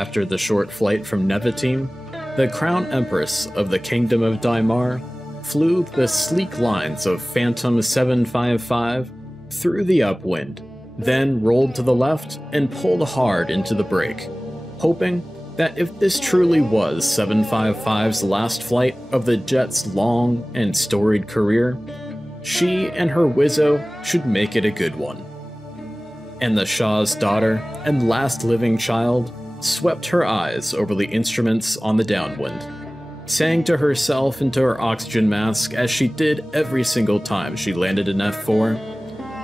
after the short flight from Nevatim, the Crown Empress of the Kingdom of Dhimar flew the sleek lines of Phantom 755 through the upwind, then rolled to the left and pulled hard into the brake, hoping that if this truly was 755's last flight of the jet's long and storied career, she and her Wizzo should make it a good one. And the Shah's daughter and last living child swept her eyes over the instruments on the downwind, saying to herself into her oxygen mask as she did every single time she landed an F-4,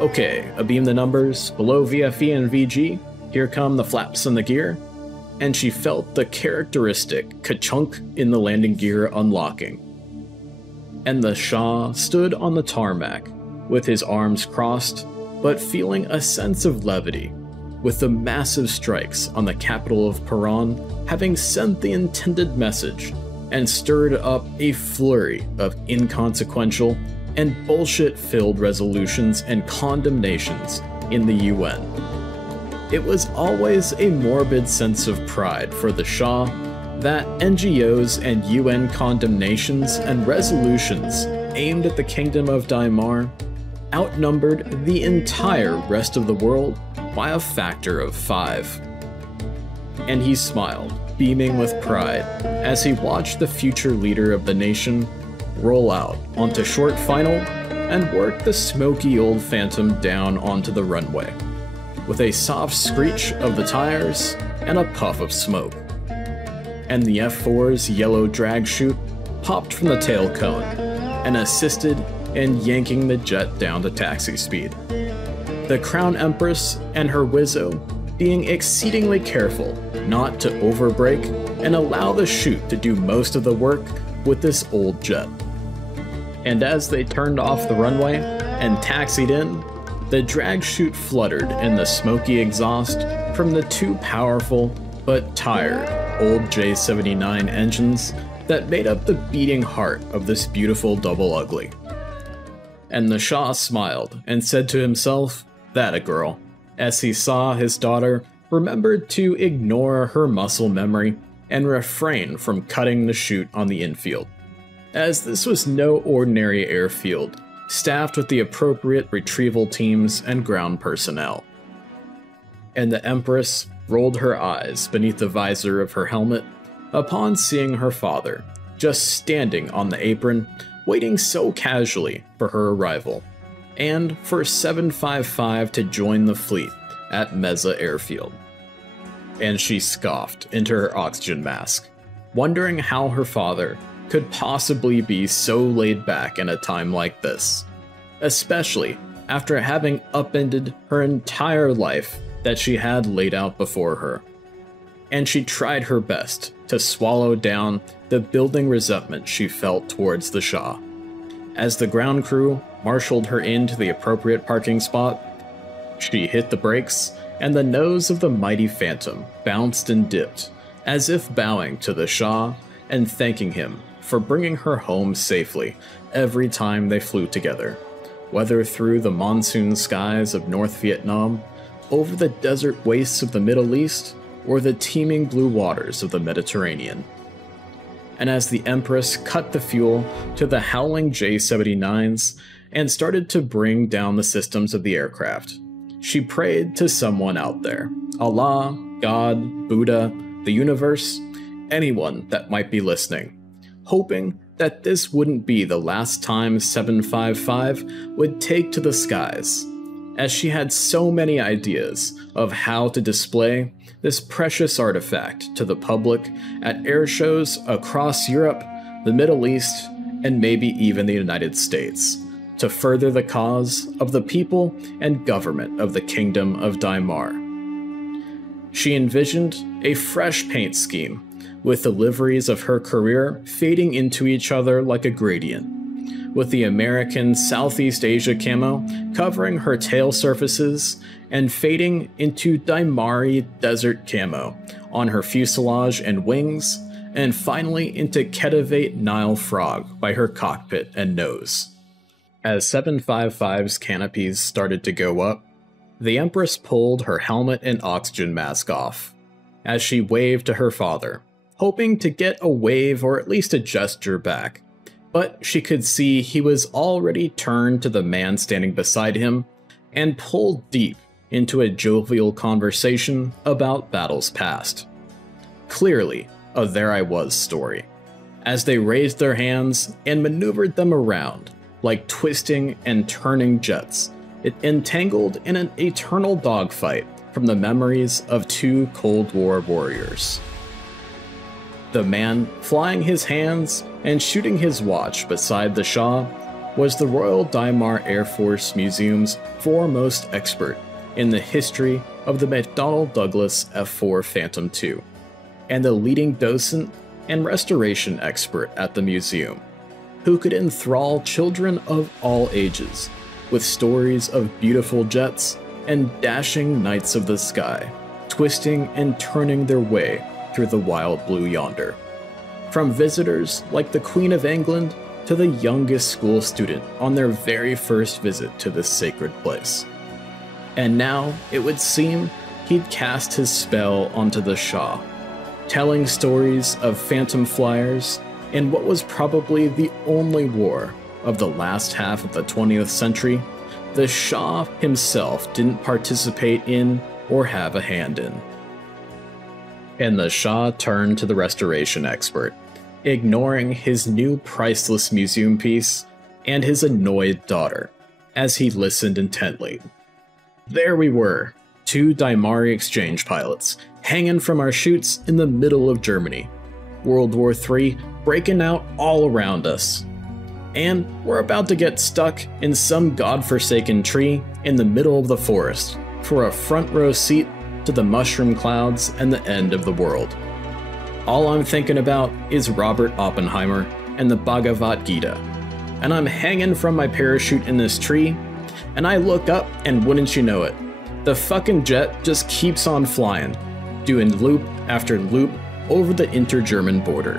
"Okay, abeam the numbers, below VFE and VG, here come the flaps and the gear," and she felt the characteristic ka-chunk in the landing gear unlocking. And the Shah stood on the tarmac, with his arms crossed, but feeling a sense of levity, with the massive strikes on the capital of Paran having sent the intended message and stirred up a flurry of inconsequential and bullshit-filled resolutions and condemnations in the UN. It was always a morbid sense of pride for the Shah that NGOs and UN condemnations and resolutions aimed at the Kingdom of Dhimar outnumbered the entire rest of the world by a factor of 5. And he smiled, beaming with pride, as he watched the future leader of the nation roll out onto short final and work the smoky old Phantom down onto the runway, with a soft screech of the tires and a puff of smoke. And the F-4's yellow drag chute popped from the tail cone and assisted in yanking the jet down to taxi speed. The Crown Empress and her Wizzo being exceedingly careful not to overbrake and allow the chute to do most of the work with this old jet. And as they turned off the runway and taxied in, the drag chute fluttered in the smoky exhaust from the two powerful but tired old J-79 engines that made up the beating heart of this beautiful double ugly. And the Shah smiled and said to himself, "That a girl," as he saw his daughter remembered to ignore her muscle memory and refrain from cutting the chute on the infield, as this was no ordinary airfield, staffed with the appropriate retrieval teams and ground personnel. And the Empress rolled her eyes beneath the visor of her helmet upon seeing her father just standing on the apron, waiting so casually for her arrival, and for 755 to join the fleet at Mezzah Airfield. And she scoffed into her oxygen mask, wondering how her father could possibly be so laid back in a time like this, especially after having upended her entire life that she had laid out before her. And she tried her best to swallow down the building resentment she felt towards the Shah. As the ground crew marshaled her into the appropriate parking spot, she hit the brakes, and the nose of the mighty Phantom bounced and dipped, as if bowing to the Shah and thanking him for bringing her home safely every time they flew together, whether through the monsoon skies of North Vietnam, over the desert wastes of the Middle East, or the teeming blue waters of the Mediterranean. And as the Empress cut the fuel to the howling J-79s and started to bring down the systems of the aircraft, she prayed to someone out there, Allah, God, Buddha, the universe, anyone that might be listening, hoping that this wouldn't be the last time 755 would take to the skies, as she had so many ideas of how to display this precious artifact to the public at air shows across Europe, the Middle East, and maybe even the United States, to further the cause of the people and government of the Kingdom of Dhimar. She envisioned a fresh paint scheme, with the liveries of her career fading into each other like a gradient, with the American Southeast Asia camo covering her tail surfaces and fading into Dhimari desert camo on her fuselage and wings, and finally into Kedivate Nile frog by her cockpit and nose. As 755's canopies started to go up, the Empress pulled her helmet and oxygen mask off, as she waved to her father, hoping to get a wave or at least a gesture back. But she could see he was already turned to the man standing beside him and pulled deep into a jovial conversation about battles past. Clearly, a There I Was story, as they raised their hands and maneuvered them around like twisting and turning jets, it entangled in an eternal dogfight from the memories of two Cold War warriors. The man flying his hands and shooting his watch beside the Shah was the Royal Dhimar Air Force Museum's foremost expert in the history of the McDonnell Douglas F-4 Phantom II, and the leading docent and restoration expert at the museum, who could enthrall children of all ages with stories of beautiful jets and dashing knights of the sky, twisting and turning their way through the wild blue yonder. From visitors like the Queen of England to the youngest school student on their very first visit to this sacred place. And now, it would seem, he'd cast his spell onto the Shah, telling stories of phantom flyers in what was probably the only war of the last half of the 20th century the Shah himself didn't participate in or have a hand in. And the Shah turned to the restoration expert, ignoring his new priceless museum piece and his annoyed daughter, as he listened intently. There we were, two Dhimari exchange pilots, hanging from our chutes in the middle of Germany. World War III breaking out all around us. And we're about to get stuck in some godforsaken tree in the middle of the forest for a front row seat to the mushroom clouds and the end of the world. All I'm thinking about is Robert Oppenheimer and the Bhagavad Gita. And I'm hanging from my parachute in this tree, and I look up and wouldn't you know it, the fucking jet just keeps on flying, doing loop after loop over the inter-German border.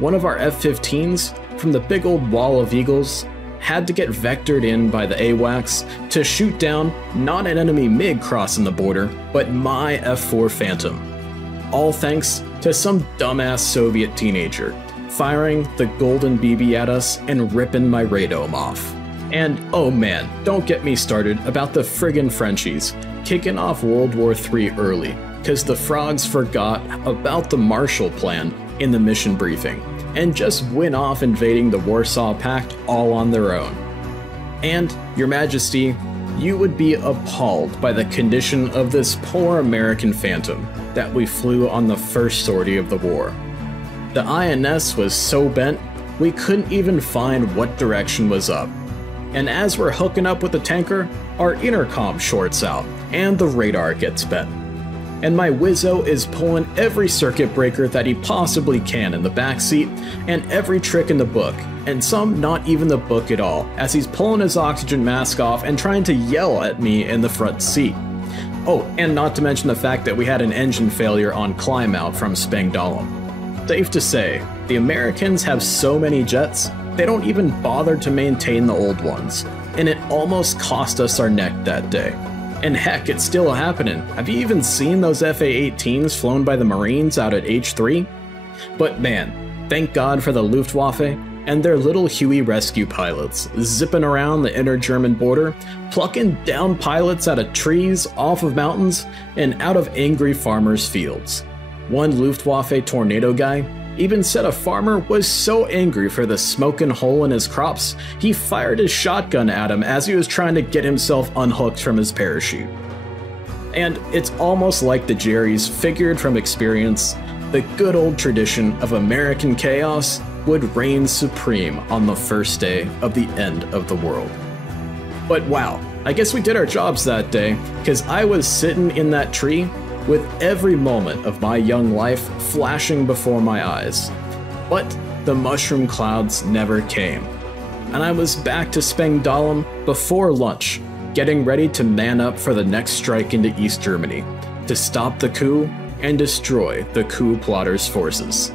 One of our F-15s from the big old wall of eagles had to get vectored in by the AWACS to shoot down not an enemy MiG crossing the border, but my F-4 Phantom. All thanks to some dumbass Soviet teenager firing the golden BB at us and ripping my radome off. And oh man, don't get me started about the friggin' Frenchies kicking off World War III early, cause the frogs forgot about the Marshall Plan in the mission briefing, and just went off invading the Warsaw Pact all on their own. And, Your Majesty, you would be appalled by the condition of this poor American Phantom that we flew on the first sortie of the war. The INS was so bent, we couldn't even find what direction was up. And as we're hooking up with the tanker, our intercom shorts out, and the radar gets bent. And my Wizzo is pulling every circuit breaker that he possibly can in the backseat, and every trick in the book, and some not even the book at all, as he's pulling his oxygen mask off and trying to yell at me in the front seat. Oh, and not to mention the fact that we had an engine failure on Climb Out from Spangdahlem. Safe to say, the Americans have so many jets, they don't even bother to maintain the old ones, and it almost cost us our neck that day. And heck, it's still happening. Have you even seen those FA-18s flown by the Marines out at H3? But man, thank God for the Luftwaffe and their little Huey rescue pilots zipping around the inter-German border, plucking down pilots out of trees, off of mountains, and out of angry farmers' fields. One Luftwaffe tornado guy even said a farmer was so angry for the smoking hole in his crops, he fired his shotgun at him as he was trying to get himself unhooked from his parachute. And it's almost like the Jerrys figured from experience, the good old tradition of American chaos would reign supreme on the first day of the end of the world. But wow, I guess we did our jobs that day, because I was sitting in that tree with every moment of my young life flashing before my eyes. But the mushroom clouds never came, and I was back to Spangdahlem before lunch, getting ready to man up for the next strike into East Germany, to stop the coup and destroy the coup plotters' forces.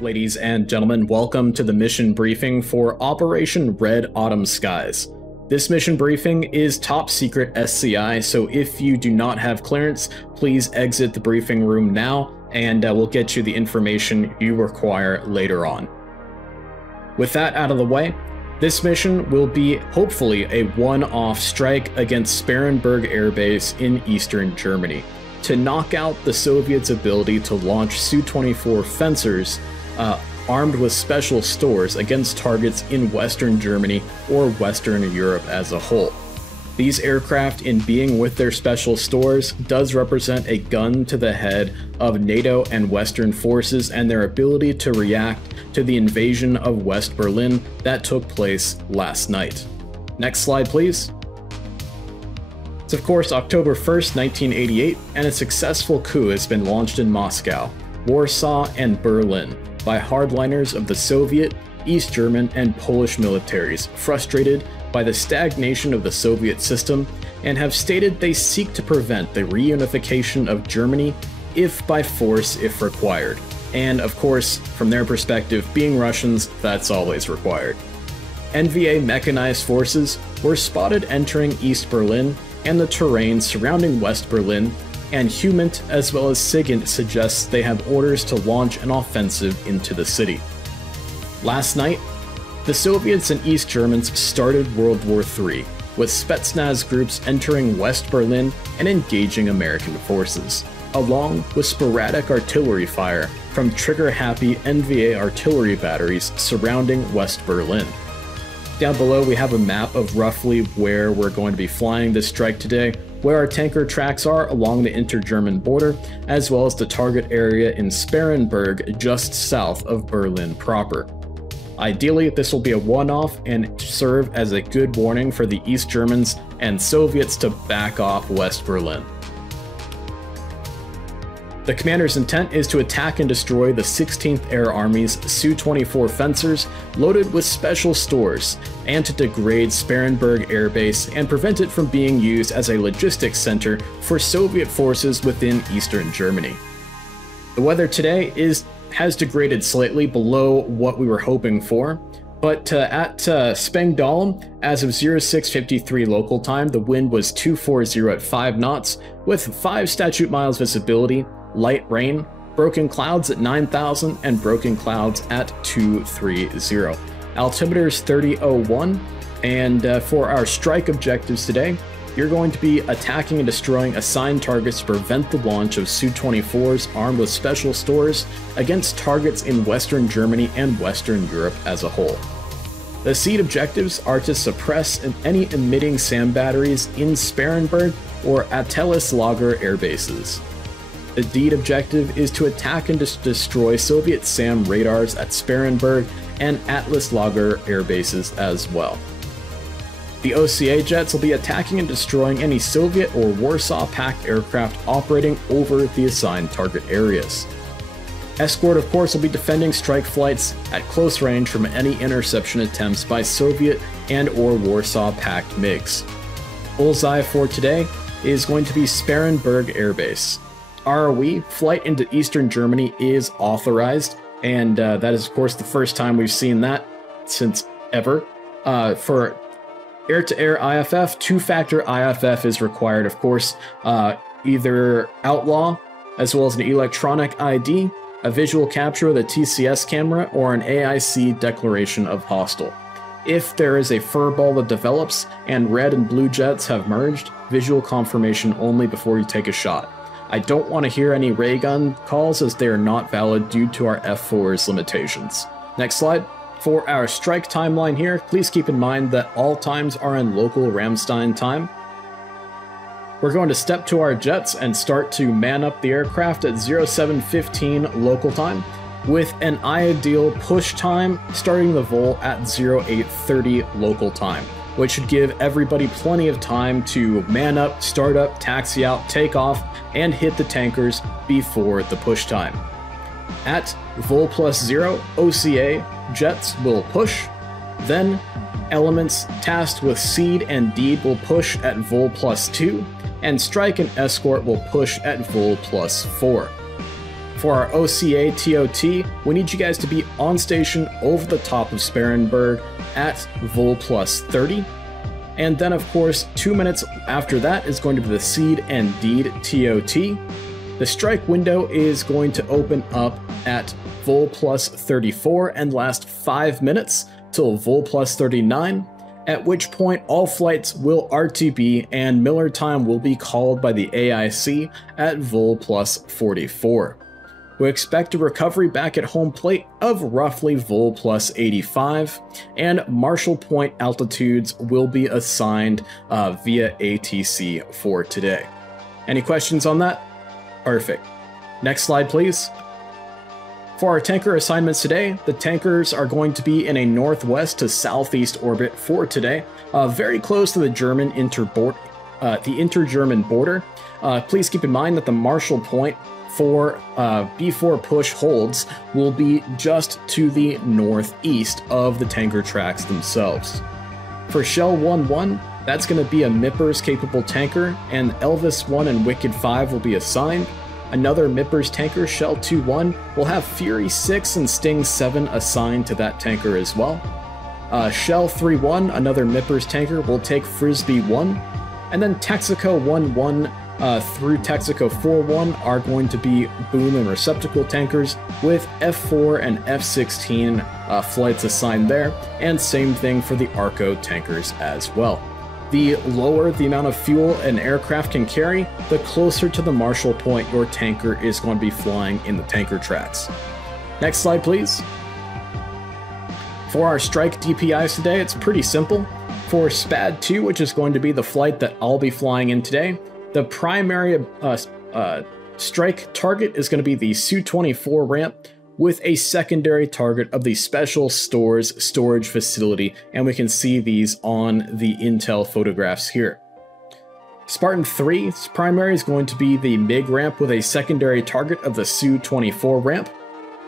Ladies and gentlemen, welcome to the mission briefing for Operation Red Autumn Skies. This mission briefing is top secret SCI, so if you do not have clearance, please exit the briefing room now, and we'll get you the information you require later on. With that out of the way, this mission will be hopefully a one-off strike against Sparrenburg Air Base in eastern Germany to knock out the Soviets' ability to launch Su-24 fencers armed with special stores against targets in Western Germany or Western Europe as a whole. These aircraft, in being with their special stores, does represent a gun to the head of NATO and Western forces and their ability to react to the invasion of West Berlin that took place last night. Next slide, please. It's of course October 1st, 1988, and a successful coup has been launched in Moscow, Warsaw, and Berlin by hardliners of the Soviet, East German, and Polish militaries, frustrated by the stagnation of the Soviet system, and have stated they seek to prevent the reunification of Germany, if by force if required. And of course, from their perspective, being Russians, that's always required. NVA mechanized forces were spotted entering East Berlin and the terrain surrounding West Berlin, and Humint as well as SIGINT suggests they have orders to launch an offensive into the city. Last night, the Soviets and East Germans started World War III, with Spetsnaz groups entering West Berlin and engaging American forces, along with sporadic artillery fire from trigger-happy NVA artillery batteries surrounding West Berlin. Down below we have a map of roughly where we're going to be flying this strike today, where our tanker tracks are along the inter-German border, as well as the target area in Sparrenburg just south of Berlin proper. Ideally, this will be a one-off and serve as a good warning for the East Germans and Soviets to back off West Berlin. The commander's intent is to attack and destroy the 16th Air Army's Su-24 fencers loaded with special stores, and to degrade Sparrenburg Air Base and prevent it from being used as a logistics center for Soviet forces within eastern Germany. The weather today has degraded slightly below what we were hoping for, but at Spengdahlem, as of 06:53 local time, the wind was 240 at 5 knots, with 5 statute miles visibility, light rain, broken clouds at 9,000, and broken clouds at 230. Altimeter's 3001, and for our strike objectives today, you're going to be attacking and destroying assigned targets to prevent the launch of Su-24s armed with special stores against targets in Western Germany and Western Europe as a whole. The seed objectives are to suppress any emitting SAM batteries in Sparrenburg or Atelislager air bases. The deed objective is to attack and destroy Soviet SAM radars at Sparrenburg and Atelislager air bases as well. The OCA jets will be attacking and destroying any Soviet or Warsaw Pact aircraft operating over the assigned target areas. Escort, of course, will be defending strike flights at close range from any interception attempts by Soviet and or Warsaw Pact MiGs. Bullseye for today is going to be Sparrenburg Air Base. ROE, flight into eastern Germany, is authorized, and that is, of course, the first time we've seen that since ever. For air-to-air IFF, two-factor IFF is required, of course, either outlaw, as well as an electronic ID, a visual capture with a TCS camera, or an AIC declaration of hostile. If there is a furball that develops and red and blue jets have merged, visual confirmation only before you take a shot. I don't want to hear any ray gun calls as they are not valid due to our F-4's limitations. Next slide. For our strike timeline here, please keep in mind that all times are in local Ramstein time. We're going to step to our jets and start to man up the aircraft at 07:15 local time, with an ideal push time starting the vol at 08:30 local time, which should give everybody plenty of time to man up, start up, taxi out, take off, and hit the tankers before the push time. At vol +0, OCA jets will push, then elements tasked with seed and deed will push at vol +2, and strike and escort will push at vol +4. For our OCA TOT, we need you guys to be on station over the top of Sparrenburg at vol +30. And then, of course, 2 minutes after that is going to be the Seed and Deed TOT. The strike window is going to open up at Vol plus 34 and last 5 minutes till Vol plus 39, at which point all flights will RTB and Miller time will be called by the AIC at Vol plus 44. We expect a recovery back at home plate of roughly Vol plus 85, and Marshall Point altitudes will be assigned via ATC for today. Any questions on that? Perfect. Next slide, please. For our tanker assignments today, the tankers are going to be in a northwest to southeast orbit for today, very close to the German inter-German border. Please keep in mind that the Marshall Point for B4 push holds will be just to the northeast of the tanker tracks themselves. For Shell 1-1, that's going to be a MIPRS capable tanker, and Elvis 1 and Wicked 5 will be assigned. Another MIPRS tanker, Shell 2-1, will have Fury 6 and Sting 7 assigned to that tanker as well. Shell 3-1, another MIPRS tanker, will take Frisbee 1, and then Texaco 1-1 through Texaco 4-1 are going to be boom and receptacle tankers with F4 and F16 flights assigned there, and same thing for the Arco tankers as well. The lower the amount of fuel an aircraft can carry, the closer to the Marshall Point your tanker is going to be flying in the tanker tracks. Next slide, please. For our strike DPIs today, it's pretty simple. For SPAD 2, which is going to be the flight that I'll be flying in today, the primary strike target is going to be the Su-24 ramp with a secondary target of the Special Stores storage facility, and we can see these on the Intel photographs here. Spartan 3's primary is going to be the MiG ramp with a secondary target of the Su-24 ramp.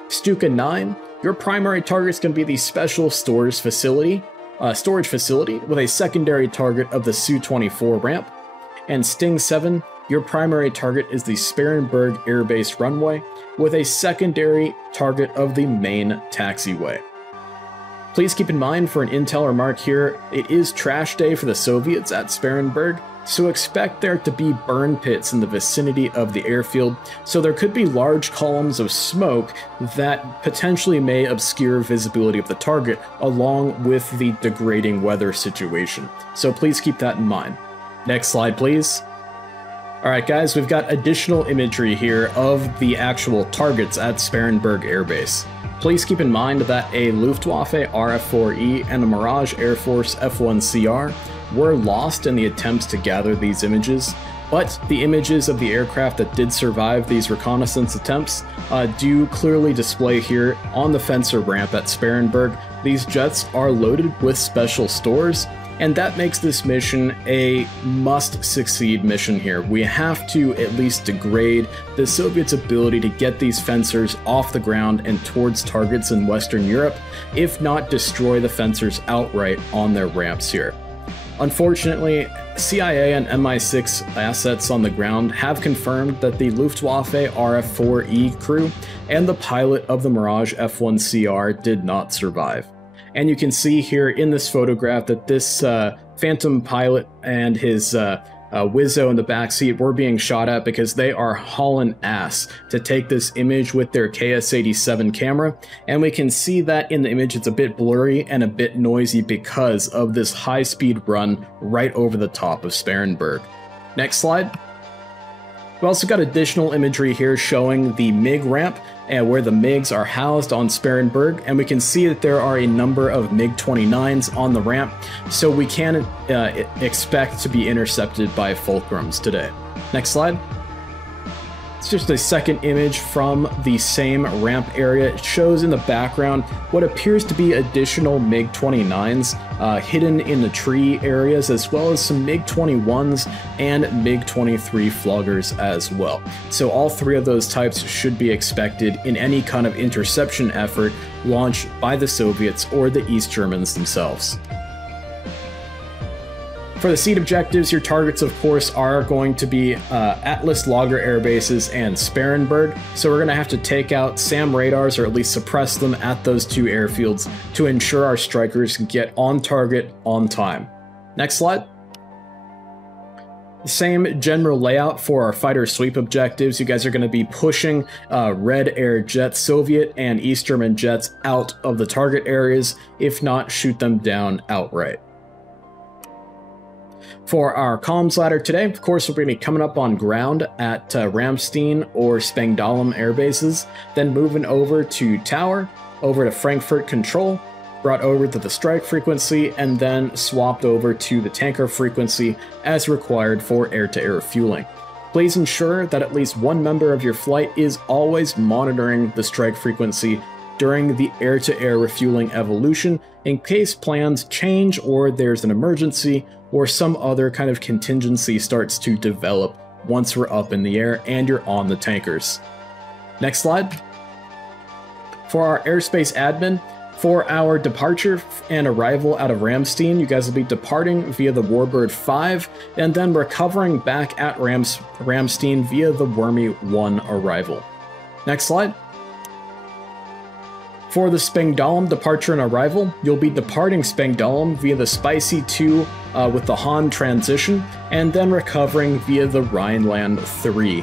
Stuka 9, your primary target is going to be the Special Stores facility, storage facility with a secondary target of the Su-24 ramp. And Sting 7, your primary target is the Sparrenburg Air Base runway with a secondary target of the main taxiway. Please keep in mind for an intel remark here, it is trash day for the Soviets at Sparrenburg, so expect there to be burn pits in the vicinity of the airfield, so there could be large columns of smoke that potentially may obscure visibility of the target along with the degrading weather situation. So please keep that in mind. Next slide, please. Alright guys, we've got additional imagery here of the actual targets at Sparrenburg Air Base. Please keep in mind that a Luftwaffe RF-4E and a Mirage Air Force F-1CR were lost in the attempts to gather these images, but the images of the aircraft that did survive these reconnaissance attempts do clearly display here on the Fencer ramp at Sparrenburg. These jets are loaded with special stores, and that makes this mission a must-succeed mission here. We have to at least degrade the Soviets' ability to get these fencers off the ground and towards targets in Western Europe, if not destroy the fencers outright on their ramps here. Unfortunately, CIA and MI6 assets on the ground have confirmed that the Luftwaffe RF-4E crew and the pilot of the Mirage F-1CR did not survive. And you can see here in this photograph that this Phantom pilot and his Wizzo in the backseat were being shot at because they are hauling ass to take this image with their KS-87 camera. And we can see that in the image it's a bit blurry and a bit noisy because of this high-speed run right over the top of Sparrenburg. Next slide. We've also got additional imagery here showing the MiG ramp and where the MiGs are housed on Sparrenburg, and we can see that there are a number of MiG-29s on the ramp, so we can expect to be intercepted by Fulcrums today. Next slide. It's just a second image from the same ramp area. It shows in the background what appears to be additional MiG-29s hidden in the tree areas, as well as some MiG-21s and MiG-23 floggers as well. So all three of those types should be expected in any kind of interception effort launched by the Soviets or the East Germans themselves. For the seed objectives, your targets, of course, are going to be Atlas Lager Air Bases and Sparrenburg, so we're going to have to take out SAM radars or at least suppress them at those two airfields to ensure our strikers get on target on time. Next slide. Same general layout for our fighter sweep objectives. You guys are going to be pushing Red Air jets, Soviet and East German jets out of the target areas. If not, shoot them down outright. For our comms ladder today, of course, we're going to be coming up on ground at Ramstein or Spangdahlem air bases, then moving over to Tower, over to Frankfurt Control, brought over to the strike frequency, and then swapped over to the tanker frequency as required for air-to-air refueling. Please ensure that at least one member of your flight is always monitoring the strike frequency during the air-to-air refueling evolution in case plans change or there's an emergency or some other kind of contingency starts to develop once we're up in the air and you're on the tankers. Next slide. For our airspace admin, for our departure and arrival out of Ramstein, you guys will be departing via the Warbird 5 and then recovering back at Ramstein via the Wormy 1 arrival. Next slide. For the Spangdahlem departure and arrival, you'll be departing Spangdahlem via the Spicy 2 with the Han transition, and then recovering via the Rhineland 3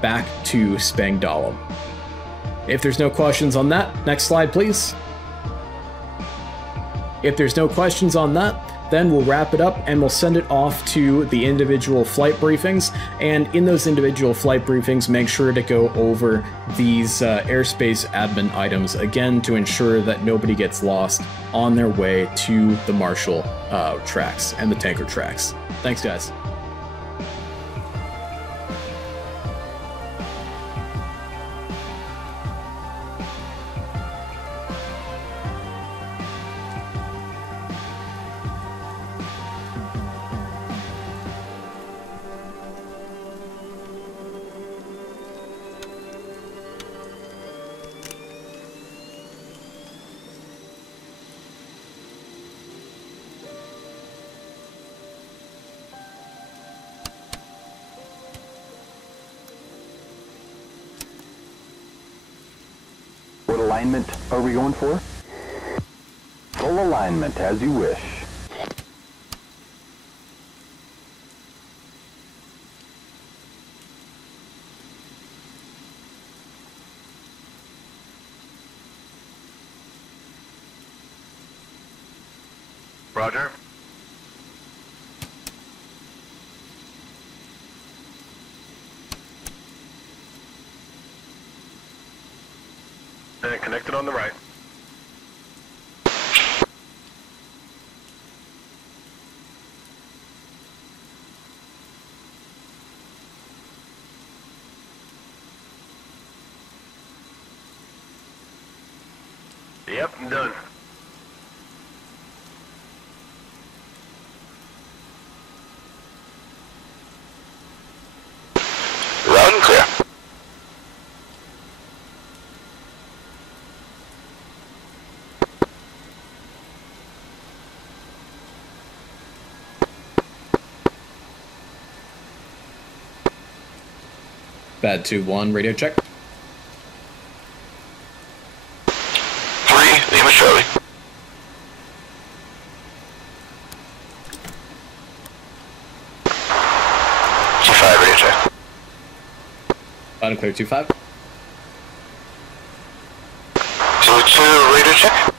back to Spangdahlem. If there's no questions on that, next slide please. If there's no questions on that, then we'll wrap it up and we'll send it off to the individual flight briefings. And in those individual flight briefings, make sure to go over these airspace admin items again to ensure that nobody gets lost on their way to the Marshall tracks and the tanker tracks. Thanks, guys. What alignment are we going for? Full alignment, as you wish. Roger. And connected on the right. Yep, I'm done. Loud and clear. Bad 2-1, radio check. 3, Lima Charlie. G5, radio check. Loud and clear, 2-5. 2-2, radio check.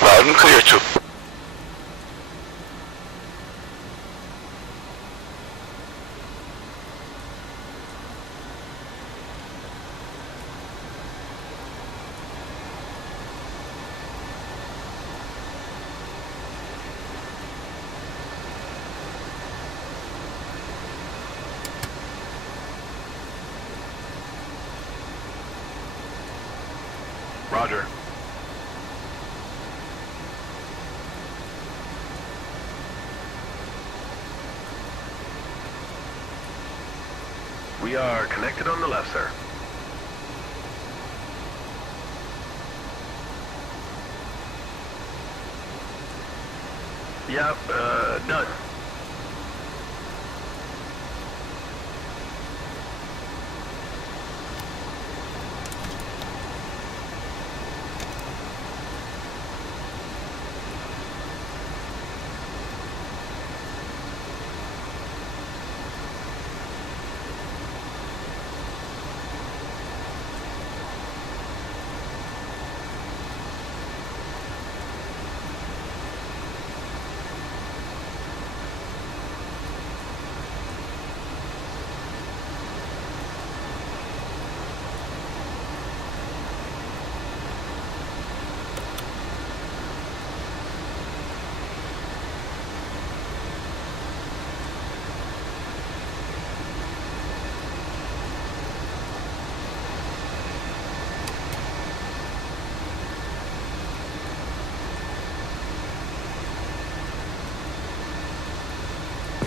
Loud and clear, 2. Roger. We are connected on the left, sir. Yep, done.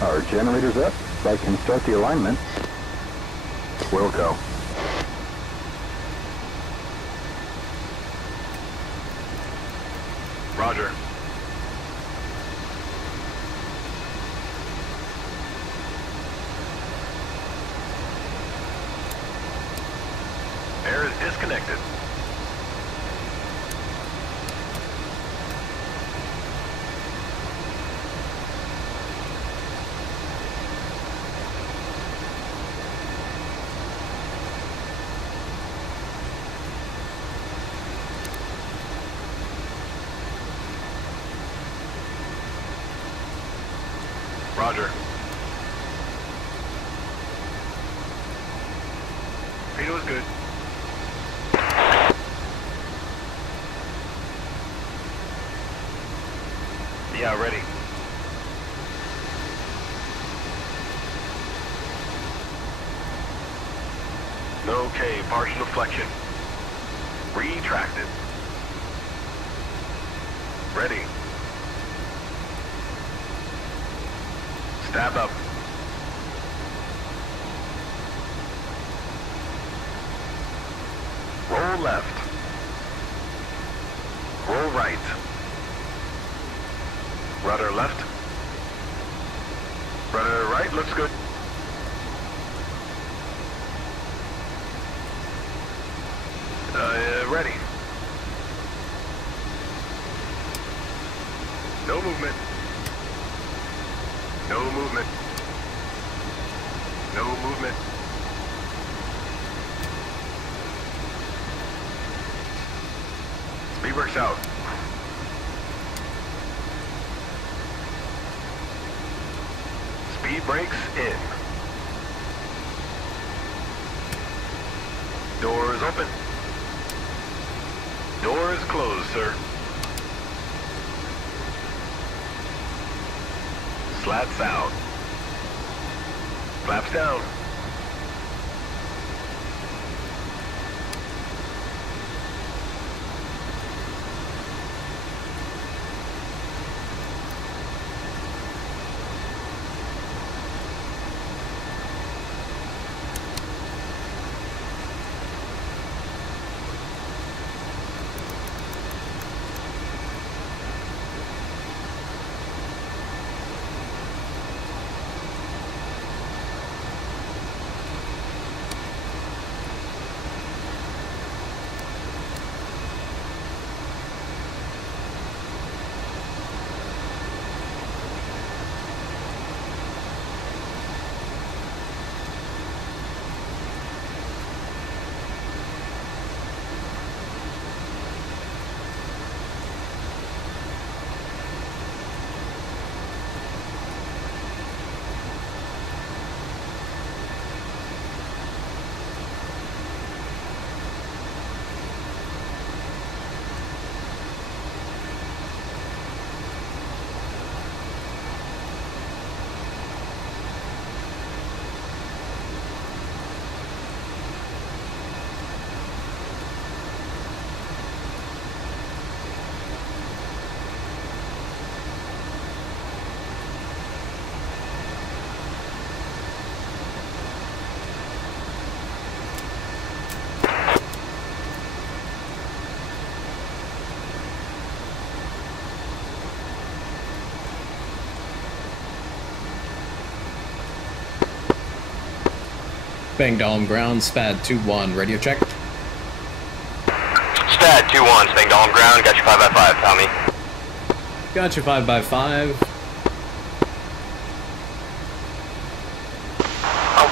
Our generator's up, so I can start the alignment. We'll go. Roger. Air is disconnected. Roger. Torpedo is good. Yeah, ready. Okay, partial deflection. Retracted. Ready. Stab up. Roll left. Roll right. Rudder left. Rudder right, looks good. Ready. No movement. No movement. No movement. Speed works out. Speed brakes in. Door is open. Door is closed, sir. Slats out. Flaps down. Bang Dom ground, Spad 2-1, radio check. Spad 2-1, Spang Dollar ground, got you 5x5, Tommy. Got you 5x5.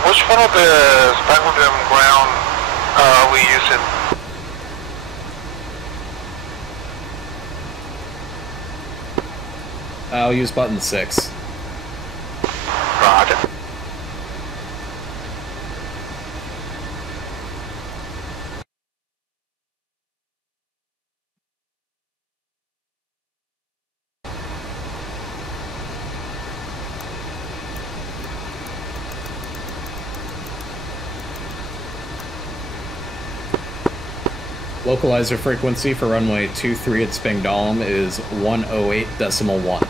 Which one of the Spangledom ground are we using? I'll use button 6. Roger. Localizer frequency for runway 23 at Spangdahlem is 108.1.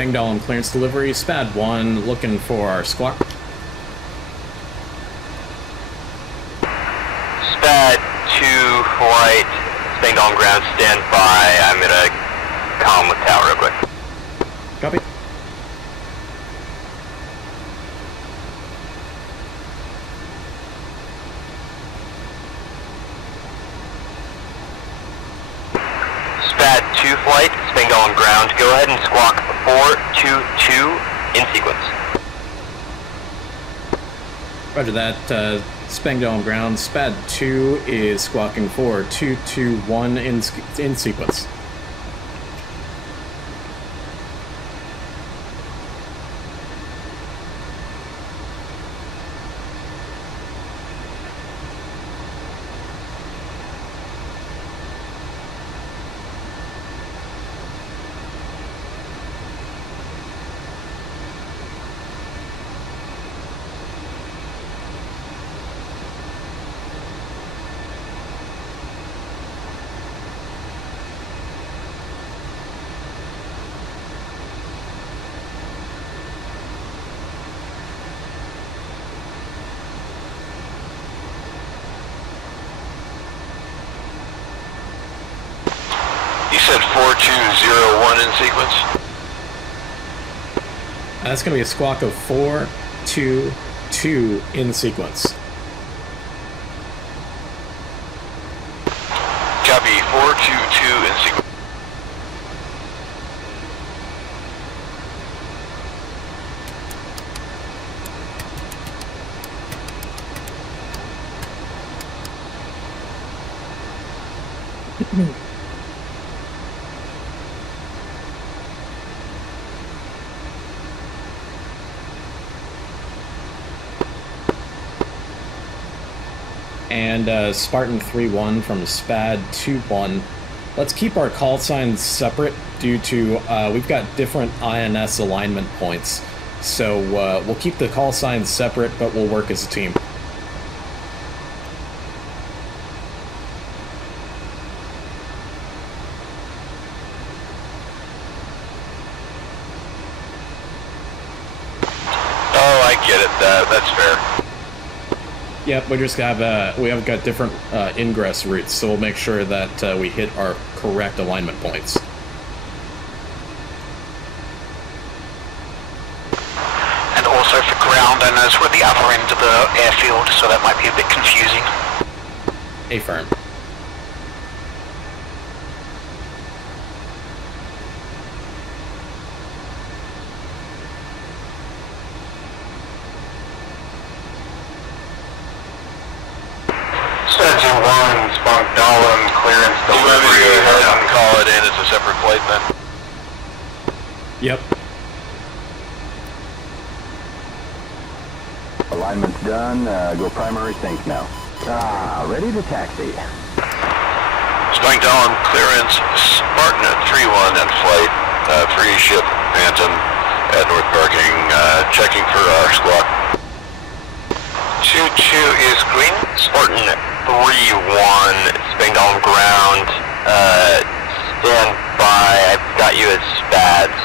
Bang Doll on clearance delivery. Spad 1, looking for our squawk. Spad 2 flight, Bang Doll on ground, stand by. I'm at a comm with tower real quick. Copy. Spad 2 flight, Bang Doll on ground. Go ahead and squawk 422 in sequence. Roger that. Spangdale on ground. Spad 2 is squawking 4221 in sequence. You said 4201 in sequence? That's going to be a squawk of 422 in sequence. Copy, 422 in sequence. And Spartan 3-1 from Spad 2-1. Let's keep our call signs separate due to we've got different INS alignment points. So we'll keep the call signs separate, but we'll work as a team. Oh, I get it. That's fair. Yep, we just have we've got different ingress routes, so we'll make sure that we hit our correct alignment points. And also for ground, I notice we're at the other end of the airfield, so that might be a bit confusing. Affirm. Clearance delivery. And call it in as a separate flight then. Yep. Alignment's done. Go primary sync now. Ready to taxi. Spang Down clearance. Spartan at 3-1 and flight. 3 ship Phantom at North Parking. Checking for our squawk. 2-2 is green. Spartan 3-1, Spang Doll on ground. Stand by. I've got you as Spads.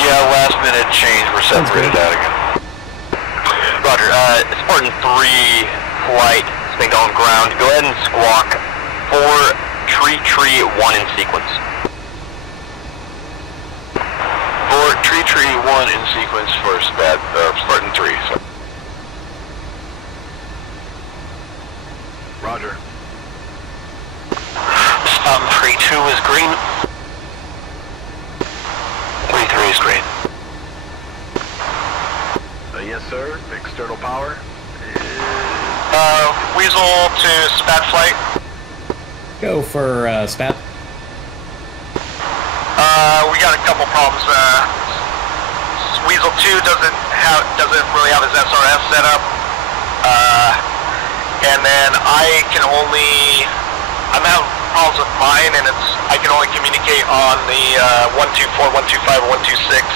Yeah, last minute change. We're separated out again. Roger. Spartan 3 flight, Spang Doll on ground. Go ahead and squawk 4-3-1 in sequence. 4-3-1 in sequence for Spartan 3. So. Roger. Spartan 3-2 is green. 3-3 is green. Yes, sir. External power. Weasel to Spad flight. Go for Spat. We got a couple problems. Weasel 2 doesn't really have his SRS set up. And then I'm having problems with mine, and I can only communicate on the 124, 125, or 126,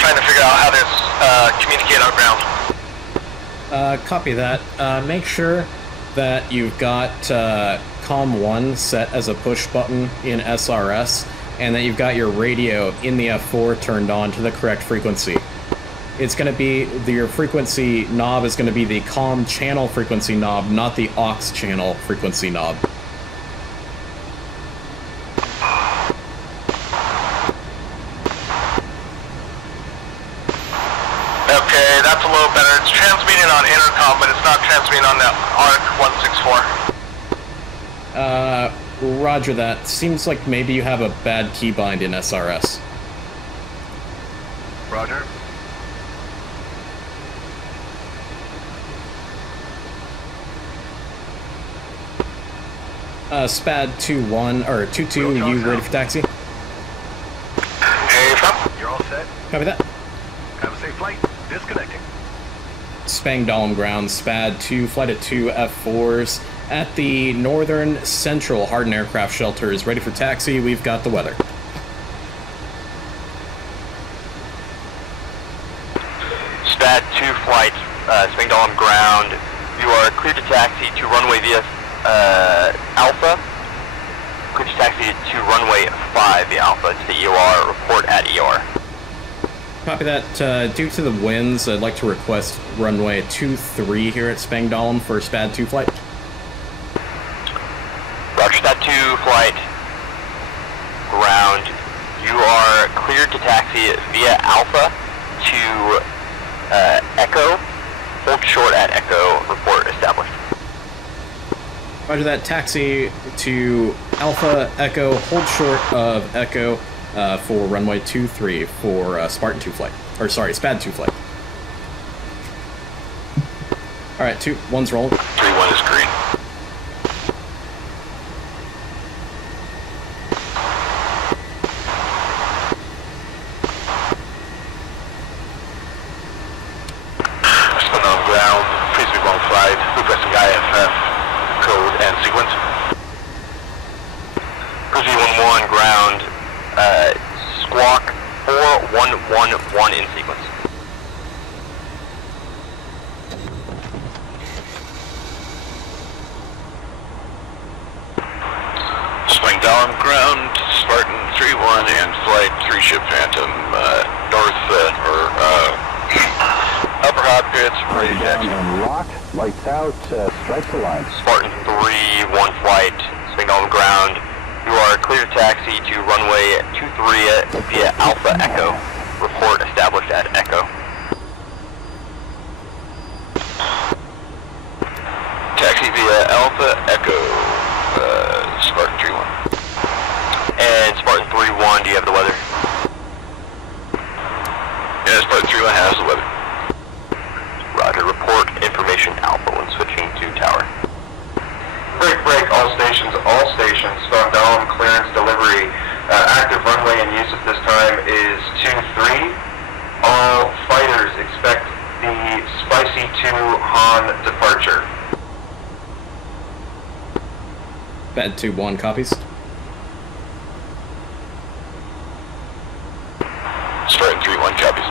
trying to figure out how to communicate on ground. Copy that. Make sure that you've got COM 1 set as a push button in SRS, and that you've got your radio in the F4 turned on to the correct frequency. It's going to be, your frequency knob is going to be the COM channel frequency knob, not the aux channel frequency knob. Okay, that's a little better. It's transmitting on intercom, but it's not transmitting on the ARC 164. Roger that. Seems like maybe you have a bad keybind in SRS. Roger. Spad 2-1, or 2-2, you ready for taxi? Hey, from? You're all set. Copy that. Have a safe flight. Disconnecting. Spangdahlem ground, Spad 2, flight at 2 F4s at the Northern Central Hardened Aircraft Shelters. Ready for taxi, we've got the weather. Spad 2 flight, Spangdahlem ground. You are cleared to taxi to runway via Alpha. Cleared to taxi to runway 5 via Alpha to the EOR. Report at EOR. Copy that. Due to the winds, I'd like to request runway 23 here at Spangdahlem for Spad 2 flight. Roger, Spad 2 flight, ground. You are cleared to taxi via Alpha to Echo. Hold short at Echo. Report established. Roger that. Taxi to Alpha Echo. Hold short of Echo for runway 23 for Spartan 2 flight. Or sorry, Spad 2 flight. Alright, 2-1's rolling. 3-1 is green. Spud on ground, please be 15, requesting IFF code and sequence. Cruise 11 ground, squawk 4111 in sequence. Spangdahlem ground, Spartan 3-1 and flight 3 ship Phantom, north, upper cockpits, ready to taxi. And lock, lights out, strike the line. Spartan 3-1 flight, Spangdahlem ground. You are clear to taxi to runway 23 via Alpha Echo. Report established at Echo. Taxi via Alpha Echo, Spartan 3-1. And Spartan 3-1, do you have the weather? Yeah, Spartan 3-1 has the weather. Roger, report information Alpha when switching to tower. Break, all stations, Spangdahlem clearance delivery. Active runway in use at this time is 23. All fighters expect the Spicy 2 Han departure. Spad 2-1 copies. Spartan 3-1 copies.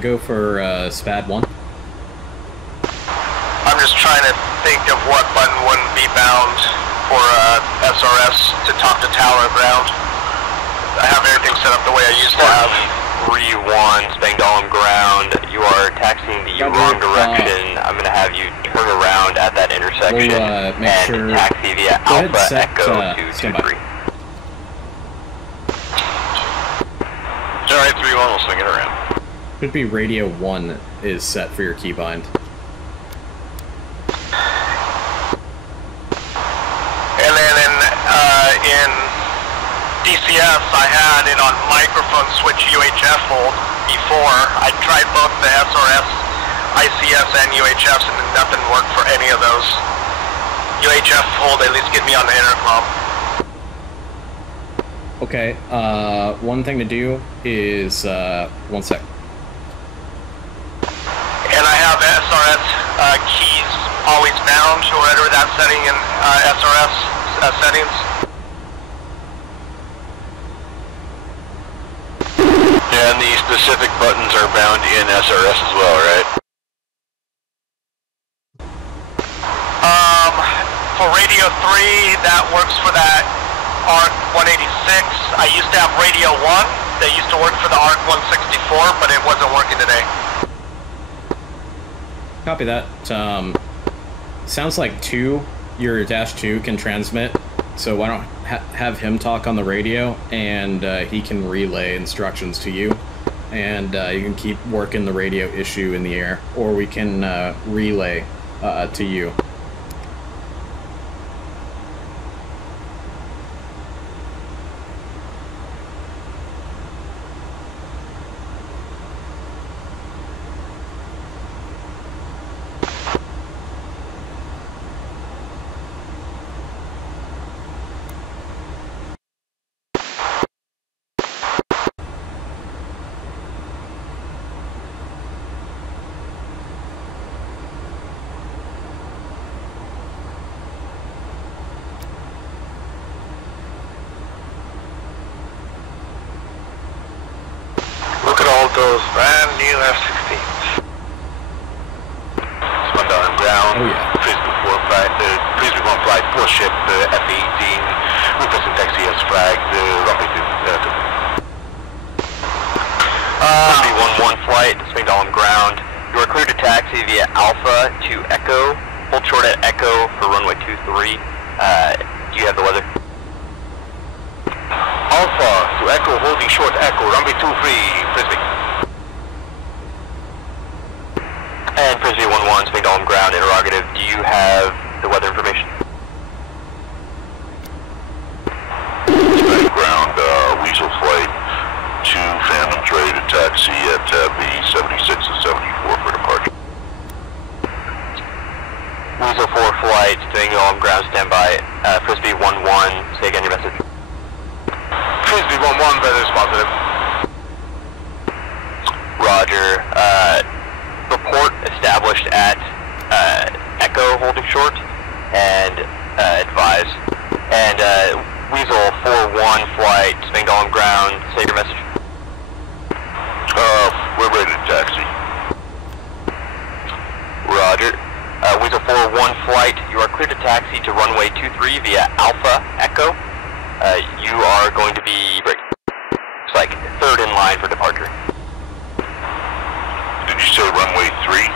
Go for Spad 1. I'm just trying to think of what button wouldn't be bound for SRS to top to tower ground. I have everything set up the way I used to have. 3-1, Spangdahlem ground. You are taxiing the wrong direction. I'm going to have you turn around at that intersection and taxi via Alpha Echo to 23. Alright, 3-1, we'll swing it around. Could be radio 1 is set for your keybind. And then in DCS, I had it on microphone switch UHF hold before. I tried both the SRS, ICS, and UHFs, and nothing worked for any of those. UHF hold at least get me on the intercom. Okay, one thing to do is, one sec. And I have SRS keys always bound, or whatever that setting in SRS settings. And the specific buttons are bound in SRS as well, right? For Radio 3, that works for that ARC 186. I used to have Radio 1 that used to work for the ARC 164, but it wasn't working today. Copy that. Sounds like 2, your Dash 2 can transmit, so why don't have him talk on the radio, and he can relay instructions to you, and you can keep working the radio issue in the air, or we can relay to you. Those brand new F-16s. Spud on ground. Oh yeah. Frisbee 1 flight, full ship, F-18, requesting taxi as flagged, runway 311 flight, swing down ground. You are cleared to taxi via Alpha to Echo. Hold short at Echo for runway 23. Do you have the weather? Alpha to Echo, holding short Echo, runway 23, Frisbee. And Frisbee 1-1, swing down ground, interrogative. Do you have the weather information? Swing ground, Weasel flight to Phantom Trade, a taxi at B76 and 74 for departure. Weasel 4 flight, swing down ground, standby. Frisbee 1-1, say again your message. Frisbee 1-1, weather is positive. Roger. Report established at Echo holding short and advise. And Weasel 4-1 flight, swing down ground, say your message. We're ready to taxi. Roger. Weasel 4-1 flight, you are cleared to taxi to runway 23 via Alpha Echo. You are going to be, it's like third in line for departure. Did you say runway 3?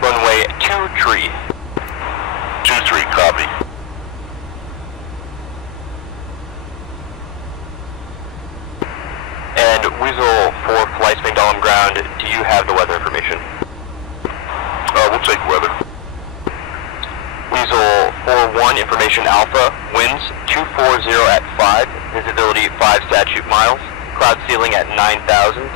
Runway 23. 23, copy. And Weasel 4 flight, swing down ground, do you have the weather information? We'll take weather. Weasel 4-1, information Alpha, winds 240 at 5, visibility 5 statute miles, cloud ceiling at 9,000,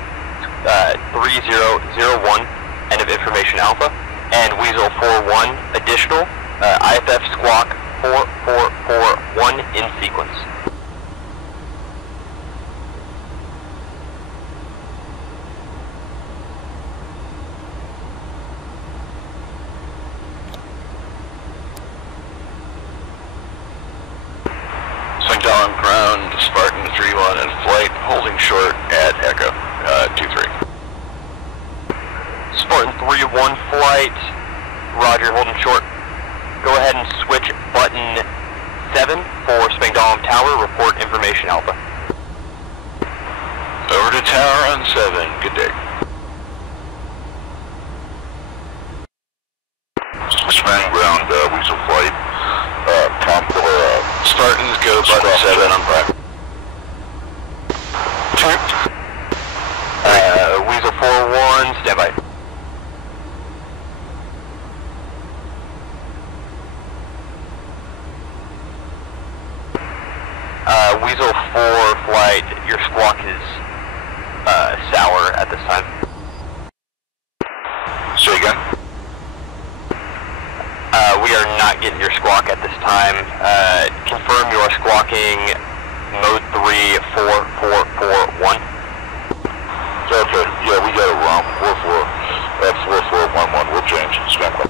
3001, end of information Alpha, and Weasel 4-1, additional, IFF squawk 4441 in sequence. On ground, Spartan 3-1 in flight, holding short at Echo, 23. Spartan 3-1 flight, roger, holding short. Go ahead and switch button 7 for Spangdahlem Tower, report information Alpha. Over to tower on 7, good day. Spang ground, Weasel flight, prompt Spartans go button 7 on prime. Weasel 4-1, standby. Weasel 4 flight, your squawk is sour at this time. Say again? We are not getting your squawk at this time. Confirm you are squawking mode 34441. Okay, yeah, we got it wrong. 4411, we'll change. Stand by.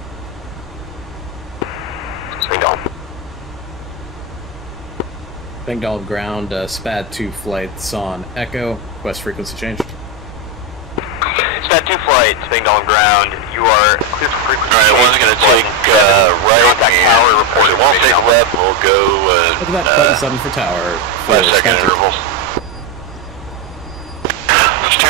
Swing down. Bengal ground, SPAD 2 flights on Echo. Request frequency changed. SPAD 2 flight, Bengal ground. You are clear for frequency. Alright, one's going to take right contact tower, and report it won't take left. We'll go Look at that, button 7 for tower. 5-second intervals. That's 2.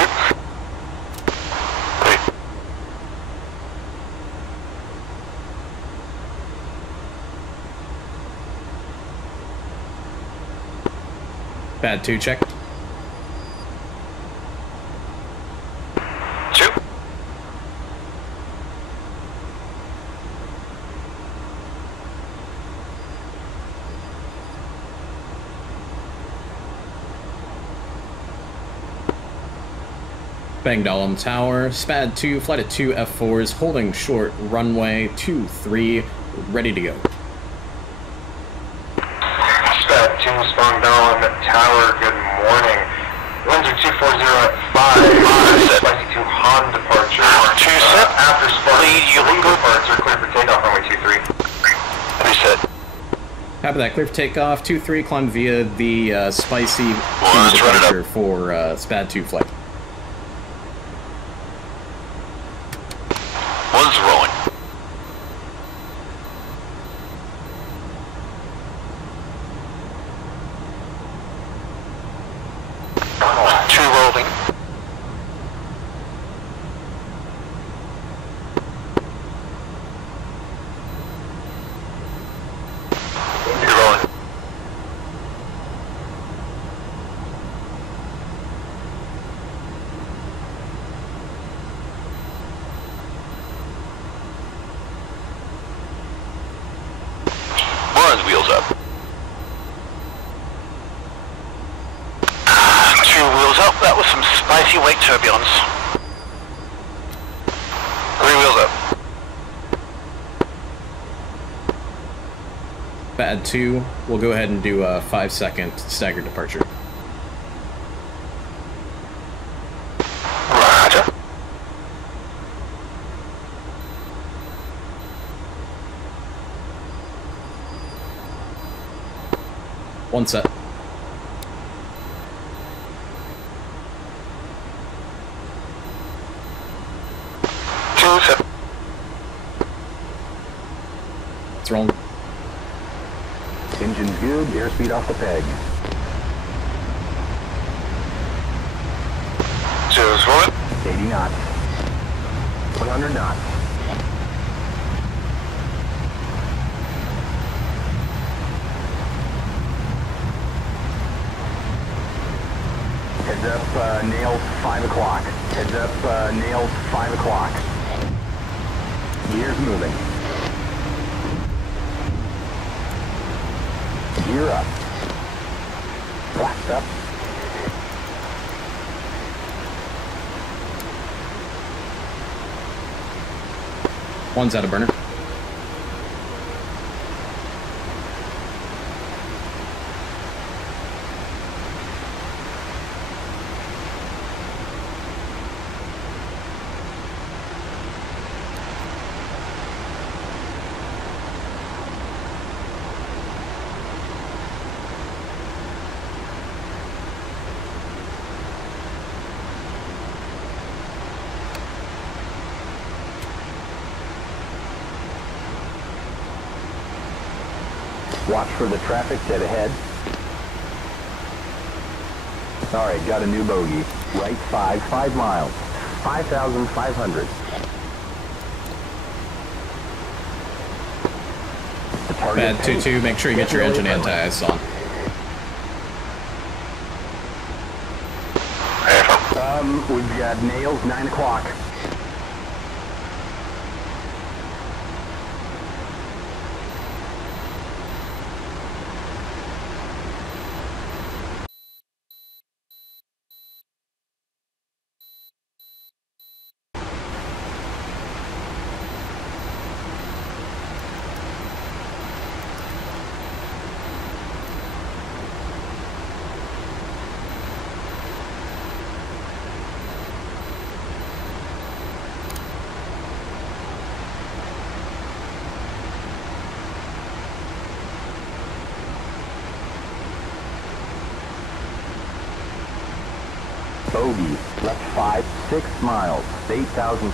SPAD 2 checked. 2. Bangdalam Tower, SPAD 2, flight of 2 F4s, holding short, runway 23, ready to go. SPAD 2, Spangdalam Tower, good morning. Winds are 240 at 5, spicy to Han departure. After Spud, lead departure, clear for takeoff, runway 23. Reset. Copy that, clear for takeoff, 2-3, climb via the spicy let's run it up. departure for SPAD 2 flight. One's rolling. Two rolling. You're rolling. One's wheels up. Two wheels up. That was some spicy wake turbulence. 3 wheels up. SPAD 2, we'll go ahead and do a 5-second staggered departure. Roger. One set. Two set. It's rolling. Engine's good, airspeed off the peg. Two's rolling. 80 knots. 100 knots. Heads up, nails 5 o'clock. Heads up, nails 5 o'clock. Gears moving. Gear up. Flaps up. One's out of burner. Watch for the traffic dead ahead. Alright, got a new bogey. Right 5 miles. 5,500. SPAD 2-2, make sure you get your engine anti-ice on. We've got nails 9 o'clock. Bogey, left 5, 6 miles, 8,500.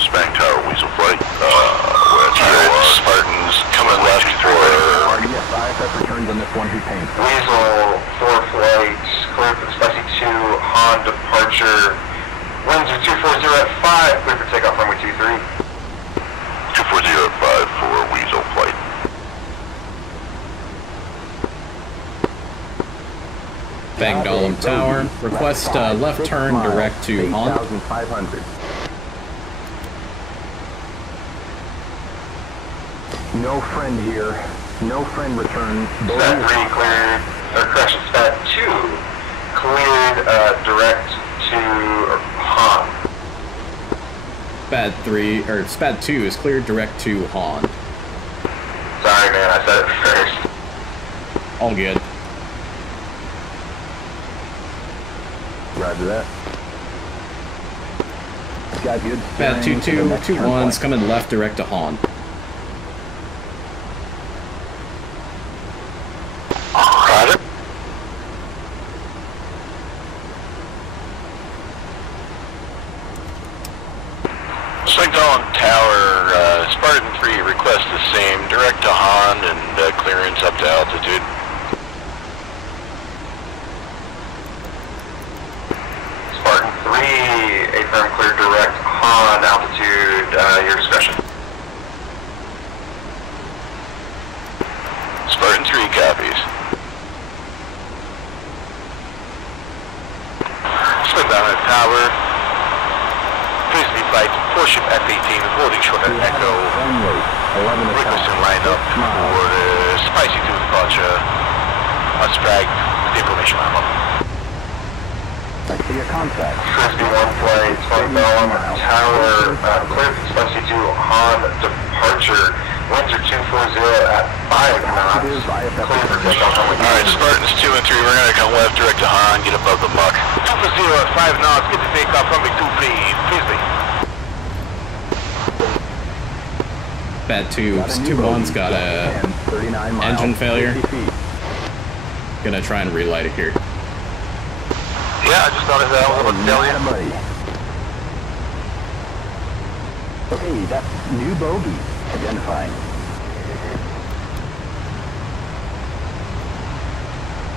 Spang Tower, Weasel Flight. Wedge Red, Spartans coming left for... Yes, IFF returns on this one, he paints. Weasel, 4 flights, clear for the Spicy 2, Han departure. Winds are 240 at 5, clear for takeoff runway 23. 240 at 5 for Weasel Flight. Bangdalam Tower. Request left turn direct to Han. 8,500. No friend here. No friend return. Stat 3 cleared, or correction, Stat 2 cleared direct to Han. Spad 2 is cleared direct to Han. Sorry man, I said it first. All good. Roger that. Got good. Spad 2-2-2-1's coming left direct to Han. Roger. Spangdalam Tower, Spartan 3, request the same, direct to Han and clearance up to altitude. Spartan 3, A-firm clear direct, Han, altitude, your discretion. Spartan 3 copies. Spangdalam Tower, Frisbee Flight, 4-ship F-18, holding short at Echo. Requesting lineup for the Spicy 2 departure. Unstrike, with information I'm up. I see a contact. Frisbee 1 flight, Spangdalam Tower, clear for Spicy 2, Han, departure. Winds are 240 at 5 knots. Clear for takeoff runway 23. Alright, Spartans 2 and 3, we're gonna come left direct to Han, get above the muck. 240 at 5 knots, get the takeoff runway 23, Frisbee. Spad 2-1's got a engine failure. Gonna try and relight it here. Yeah, I just thought of that. I was about to tell you. Okay, that's new bogey. Identifying.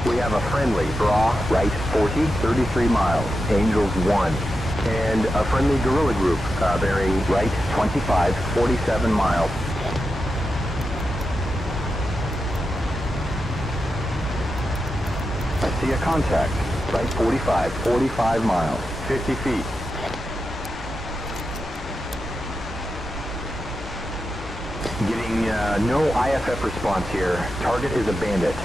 We have a friendly, Bra, right 40, 33 miles, Angels 1. And a friendly guerrilla group bearing right 25, 47 miles. I see a contact, right 45, 45 miles, 50 feet. Getting no IFF response here. Target is a bandit.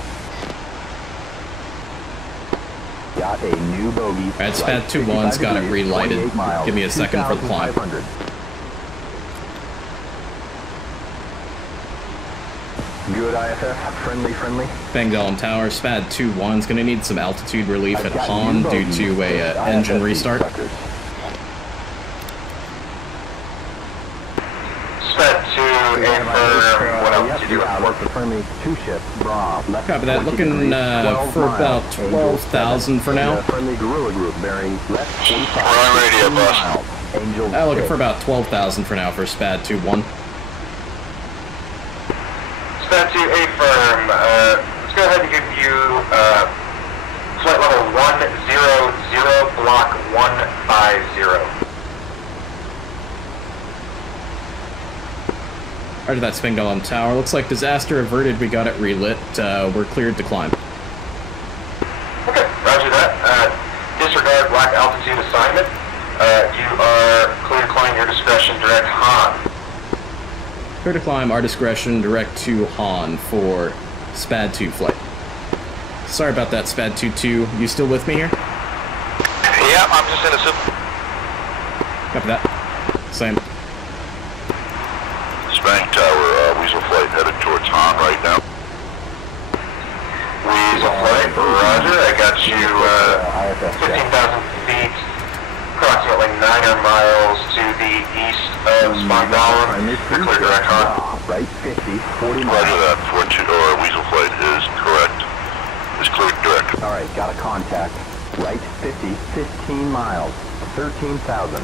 Got a new bogey. Alright, Spad 2-1's got it relighted. Give me a second for the climb. Good IFF, friendly. Bangdalam Tower, Spad 2-1's gonna need some altitude relief at Han due to a engine restart. Sped 2, A-firm, what else did you do? The friendly 2-ship, Bra. Copy that, looking for about 12,000 for now. Friendly guerrilla group bearing left 45 We're on radio, boss. Angel Looking for about 12,000 for now for Spad 2-1. Sped 2, A-firm, let's go ahead and give you flight level 100, block 150. Roger that, Spangdalam Tower. Looks like disaster averted. We got it relit. We're cleared to climb. Okay, roger that. Disregard black altitude assignment. You are clear to climb your discretion, direct Han. Clear to climb, our discretion, direct to Han for Spad 2 flight. Sorry about that, Spad 2-2. You still with me here? Yeah, I'm just in a soup. Copy that. Same. Spang Tower, Weasel Flight headed towards Han right now. Weasel Flight, roger. I got you 15,000 feet, approximately 9 miles to the east of Spangdalam. You're clear direct Han. Right 50, 40 miles. Roger that, Weasel Flight is correct. Is cleared direct. Alright, got a contact. right 50, 15 miles, 13,000.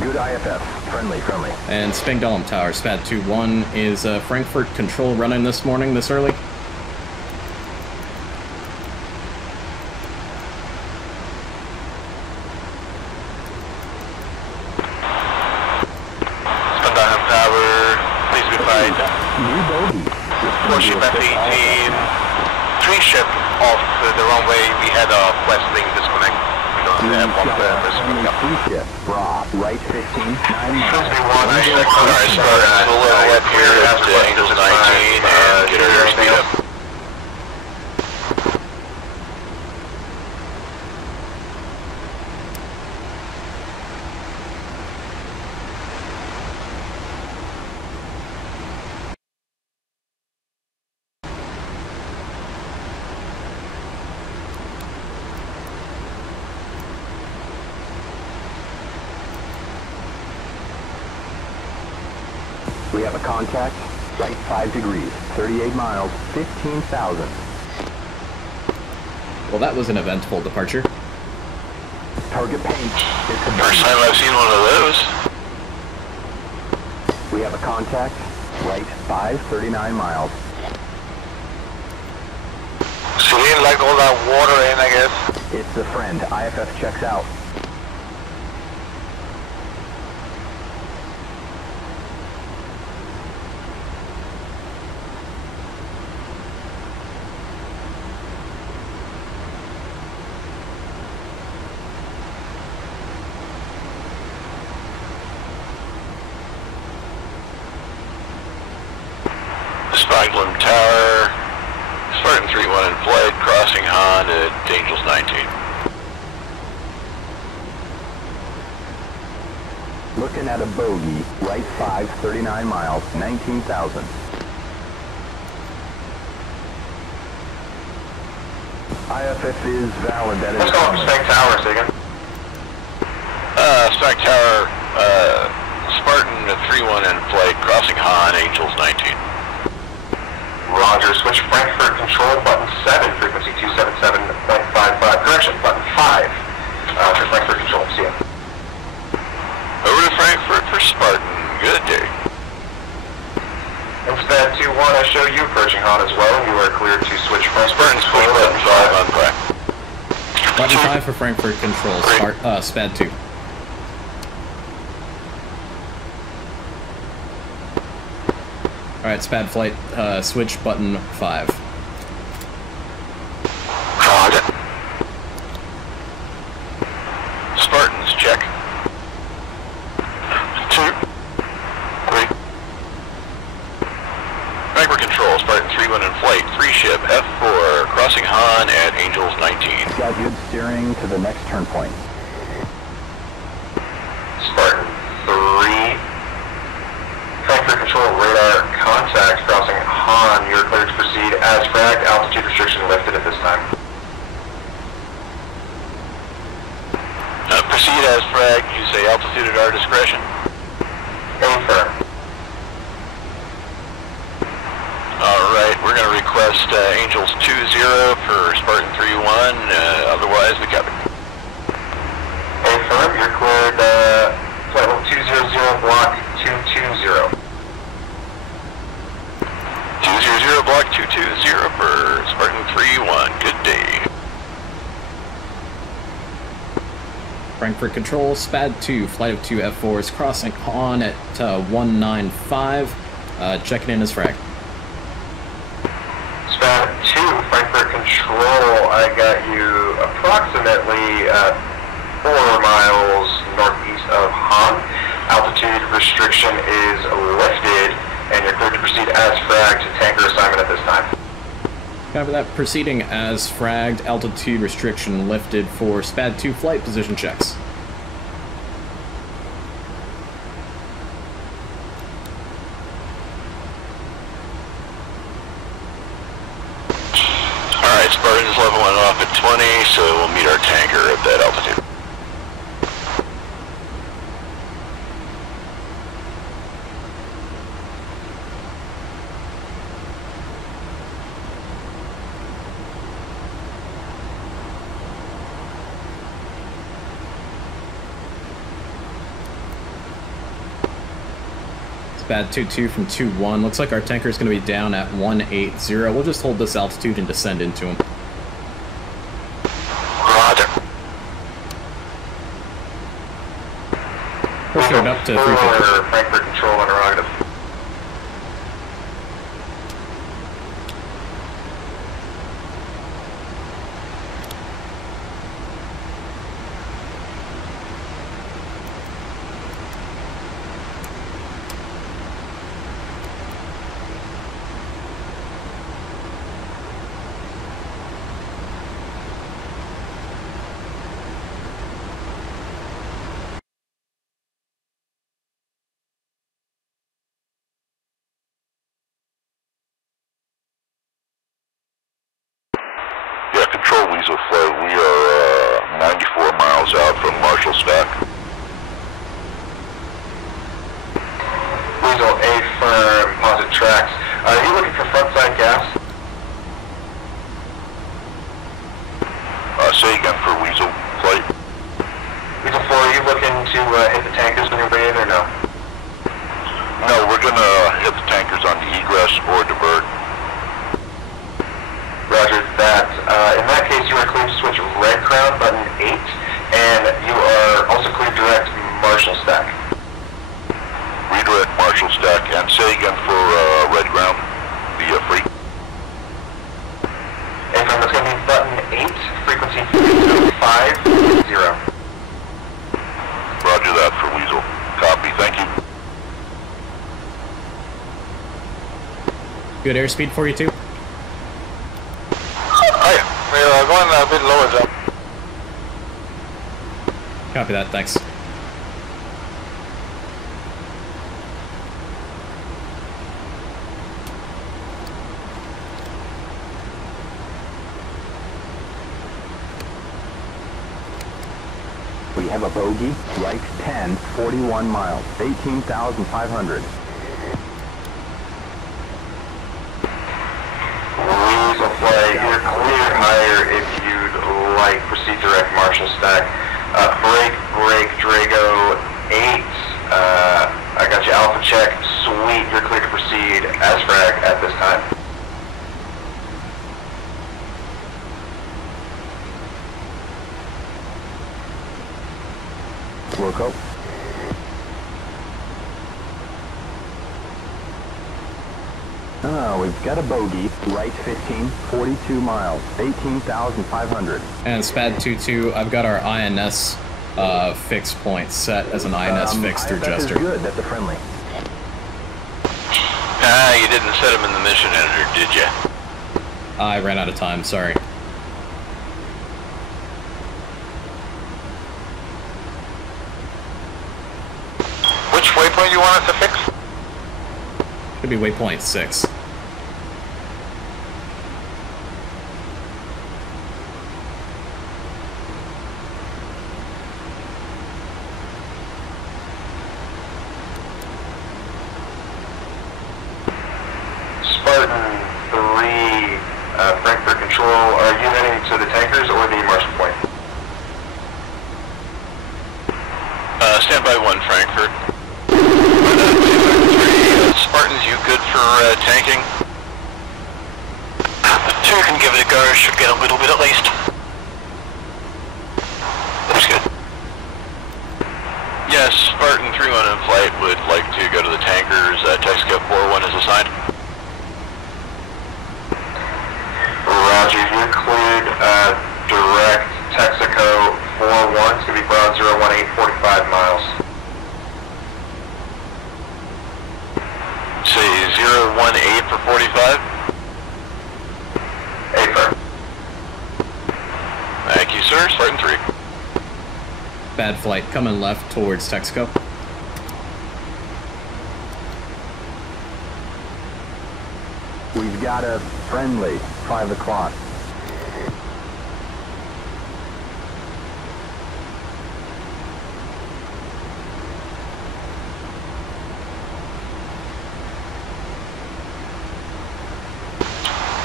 Good IFF, friendly. And Spangdahlem Tower, SPAD 2-1, is Frankfurt Control running this morning, this early? Spangdahlem Tower, please be advised. New bogey. 4-ship F-18, 3-ship off the runway. We had a west wing disconnect. We don't have one there. Ship, bra, right 15, 9 miles. Alright, start at the level up here at Egress 19 and get our airspeed up. We have a contact, right 5 degrees, 38 miles, 15,000. Well, that was an eventful departure. Target paint. First time I've seen one of those. We have a contact, right 5, 39 miles. So we didn't like all that water in, I guess. It's a friend. IFF checks out. Spangdahlem Tower, Spartan 3-1 in flight, crossing Han at Angels 19. Looking at a bogey, right 5, 39 miles, 19,000. IFF is valid. That is. Let's go up Spang Tower, Sagan. Spang Tower, Spartan 3-1 in flight, crossing Han, Angels 19. Roger, switch Frankfurt Control, button 7, frequency 277.55, correction, button 5, for Frankfurt Control, see ya. Over to Frankfurt for Spartan, good day. And SPAD 2-1, I show you approaching Han as well, you are cleared to switch Frankfurt Spartan's Control, button 5 on track. Button 5 for Frankfurt Control, SPAD 2. Alright, SPAD flight, switch button 5. Roger. Spartans, check. 2, 3. Frankfurt Control, Spartan 3-1 in flight, 3-ship, F-4, crossing Han at Angels 19. Got good steering to the next turn point. Spartan 3, Frankfurt Control, radar contact, crossing Han, you're cleared to proceed as fragged, altitude restriction lifted at this time. Proceed as fragged, you say altitude at our discretion. Confirm. Alright, we're going to request Angels 2-0 for Spartan 3-1, otherwise we copy. Confirm, you're cleared, flight level 200, block 220. 200, block 220 for Spartan 3-1, good day. Frankfurt Control, SPAD 2, flight of 2 F4s, crossing Han at 195, checking in as frag. SPAD 2, Frankfurt Control, I got you approximately 4 miles northeast of Han. Altitude restriction is lifted, and you're cleared to proceed as fragged to tanker assignment at this time. Copy that. Proceeding as fragged, altitude restriction lifted for SPAD 2 flight position checks. Alright, Spartan's leveling off at 20, so we'll meet our tanker at that altitude. Bad 2-2 from 2-1. Looks like our tanker is going to be down at 180. We'll just hold this altitude and descend into him. Roger. Pushing it up to 350. Frankfurt control interrogative. Yeah, control Weasel flight. We are 94 miles out from Marshall Stack. Weasel A firm, posit tracks. Are you looking for front side gas? Say again for Weasel flight. Weasel 4, are you looking to hit the tankers on your way in or no? No, we're gonna hit the tankers on the egress or divert. Roger that. In that case, you are cleared to switch red crown, button 8, and you are also cleared direct Marshall Stack. Redirect Marshall Stack, and say again for red ground, the free. And from it's going to be button 8, frequency 5050. Roger that for Weasel. Copy, thank you. Good airspeed for you too. Hi, we're going a bit lower jump. Copy that, thanks. We have a bogey, right 10, 41 miles, 18,500. Weasel flight, you're cleared higher if you'd like. Proceed direct Marshall Stack. Break, Drago 8. I got you alpha check. Sweet, you're cleared to proceed as frag at this time. Wilco. We've got a bogey, right 15, 42 miles, 18,500. And Spad 2-2, I've got our INS fixed point set as an INS fix through That's Jester. good, that's a friendly. Ah, you didn't set him in the mission editor, did you? I ran out of time, sorry. Which waypoint do you want us to fix? Could be waypoint 6. Spartan 3, Frankfurt control, are you heading to the tankers or the Marshall point? Stand by 1, Frankfurt. Spartans, you good for tanking? 2 can give it a go, should get a little bit at least. That's good. Yes, Spartan 3-1 in flight would like to go to the tankers. Texaco 4-1 is assigned. Roger, you're cleared direct Texaco 4-1, it's going to be Brown 018, 45 miles. Say 018 for 45. Affirm. Thank you, sir. Spartan 3. Bad flight, coming left towards Texaco. We've got a friendly, 5 o'clock.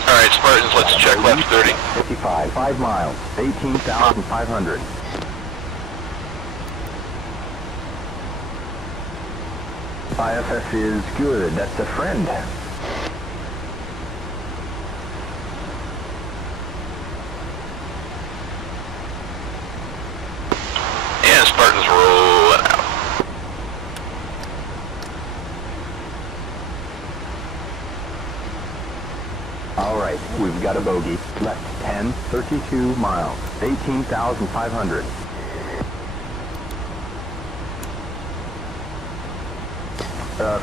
Alright, Spartans, let's check left 30. 55, 5 miles, 18,500. IFF is good. That's a friend. And Spartan's rolling out. Alright, we've got a bogey. Left 10, 32 miles, 18,500.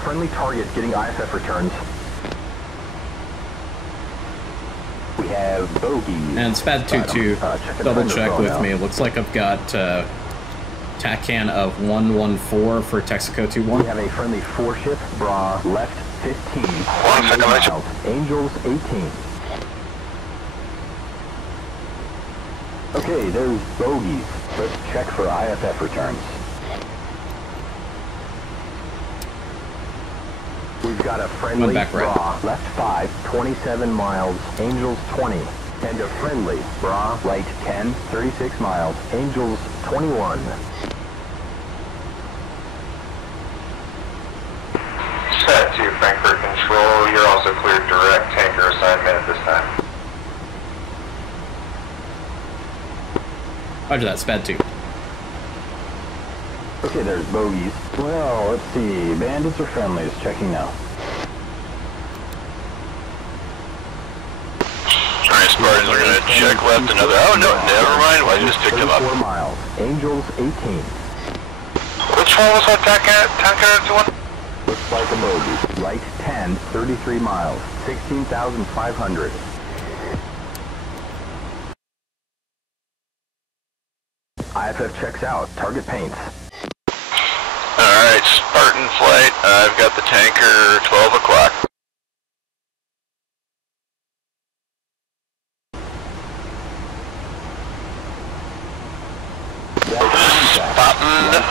Friendly target getting IFF returns. We have bogey. And Spad 22, double check with me. It looks like I've got TACAN of 114 for Texaco 21. We have a friendly 4-ship, bra, left 15. 1 second, miles, Angels 18. Okay, there's bogeys. Let's check for IFF returns. We've got a friendly back right. bra, left 5, 27 miles, Angels 20. And a friendly bra, right 10, 36 miles, Angels 21. Set to Frankfurt Control, you're also cleared direct tanker assignment at this time. Roger that, Spad 2. Okay, there's bogeys. Well, let's see. Bandits or friendlies? Checking now. Alright, Spartans are gonna check left another. Oh no, never mind. I just picked him up. 34 miles. Angels 18. Which one was that tanker to one? Looks like a bogey. Right 10, 33 miles. 16,500. IFF checks out. Target paints. Alright, Spartan flight. I've got the tanker 12 o'clock. Spotting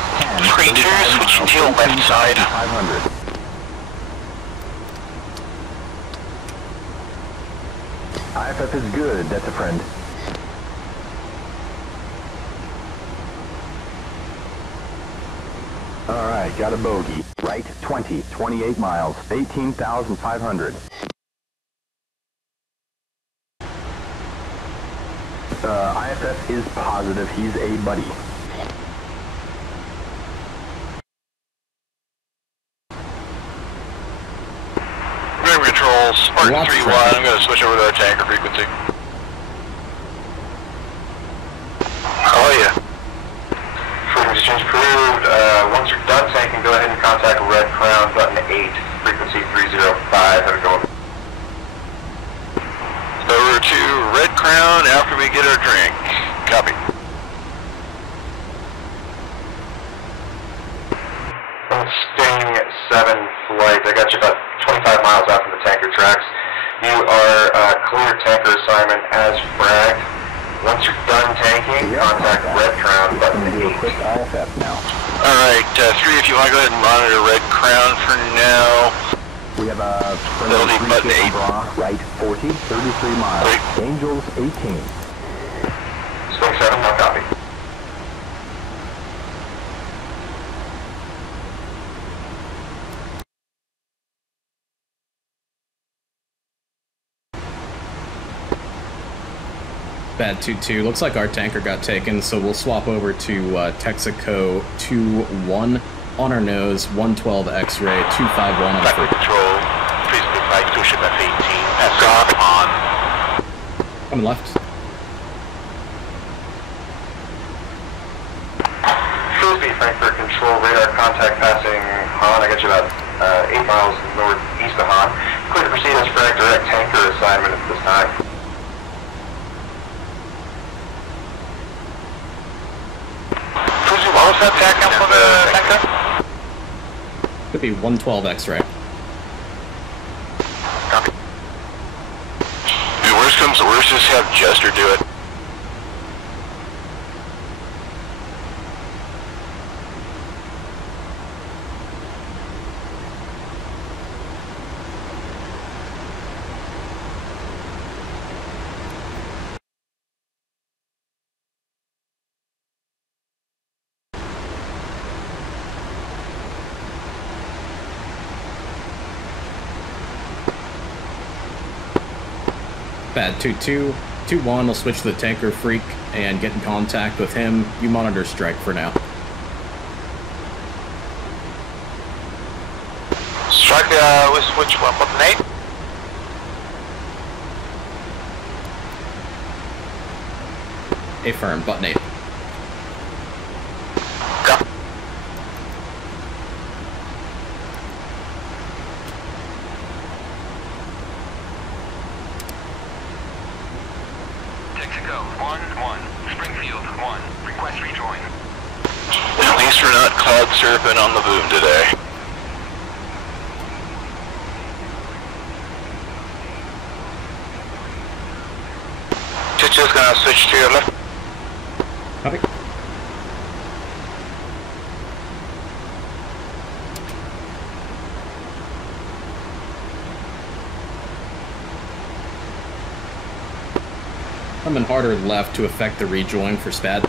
creatures, switching to left side. 500. IFF is good. That's a friend. Alright, got a bogey. Right 20, 28 miles, 18,500. IFF is positive he's a buddy. River control, Spartan 3-1. I'm going to switch over to our tanker frequency. Oh yeah. Frequency change approved. Once you're done tanking, go ahead and contact Red Crown, button 8, frequency 305. Have it go. Over to Red Crown after we get our drink. Copy. Sting 7 flight. I got you about 25 miles out from the tanker tracks. You are clear tanker assignment as fragged. Once you're done tanking, contact Red Crown, button 8. Quick IFF now. Alright, 3, if you want to go ahead and monitor Red Crown for now. We have a That'll be button 8. Bra, right 40, 33 miles. Wait. Angels 18. Sting 7, no copy. Bad 2-2. Looks like our tanker got taken, so we'll swap over to Texaco 2-1 on our nose, 112 X-ray, 251 on the Backward control. Please be advised to ship F-18. Pass on. Coming left. Frisbee, Frankfurt Control, radar contact passing Han. I got you about 8 miles northeast of Han. Clear to proceed as frag direct tanker assignment at this time. Frisbee, what was that tack out for the tanker? Could be 112 X-ray. Copy. If worst comes to worst, just have Jester do it. Bad 2-2. 2-1 will switch to the tanker freak and get in contact with him. You monitor strike for now. Strike with switch 1.8. Affirm, button 8. Go. Texaco 1-1. Springfield 1. Request rejoin. At least we're not cloud surfing on the boom today. Just gonna switch to your left. Copy. Coming harder left to affect the rejoin for Spad.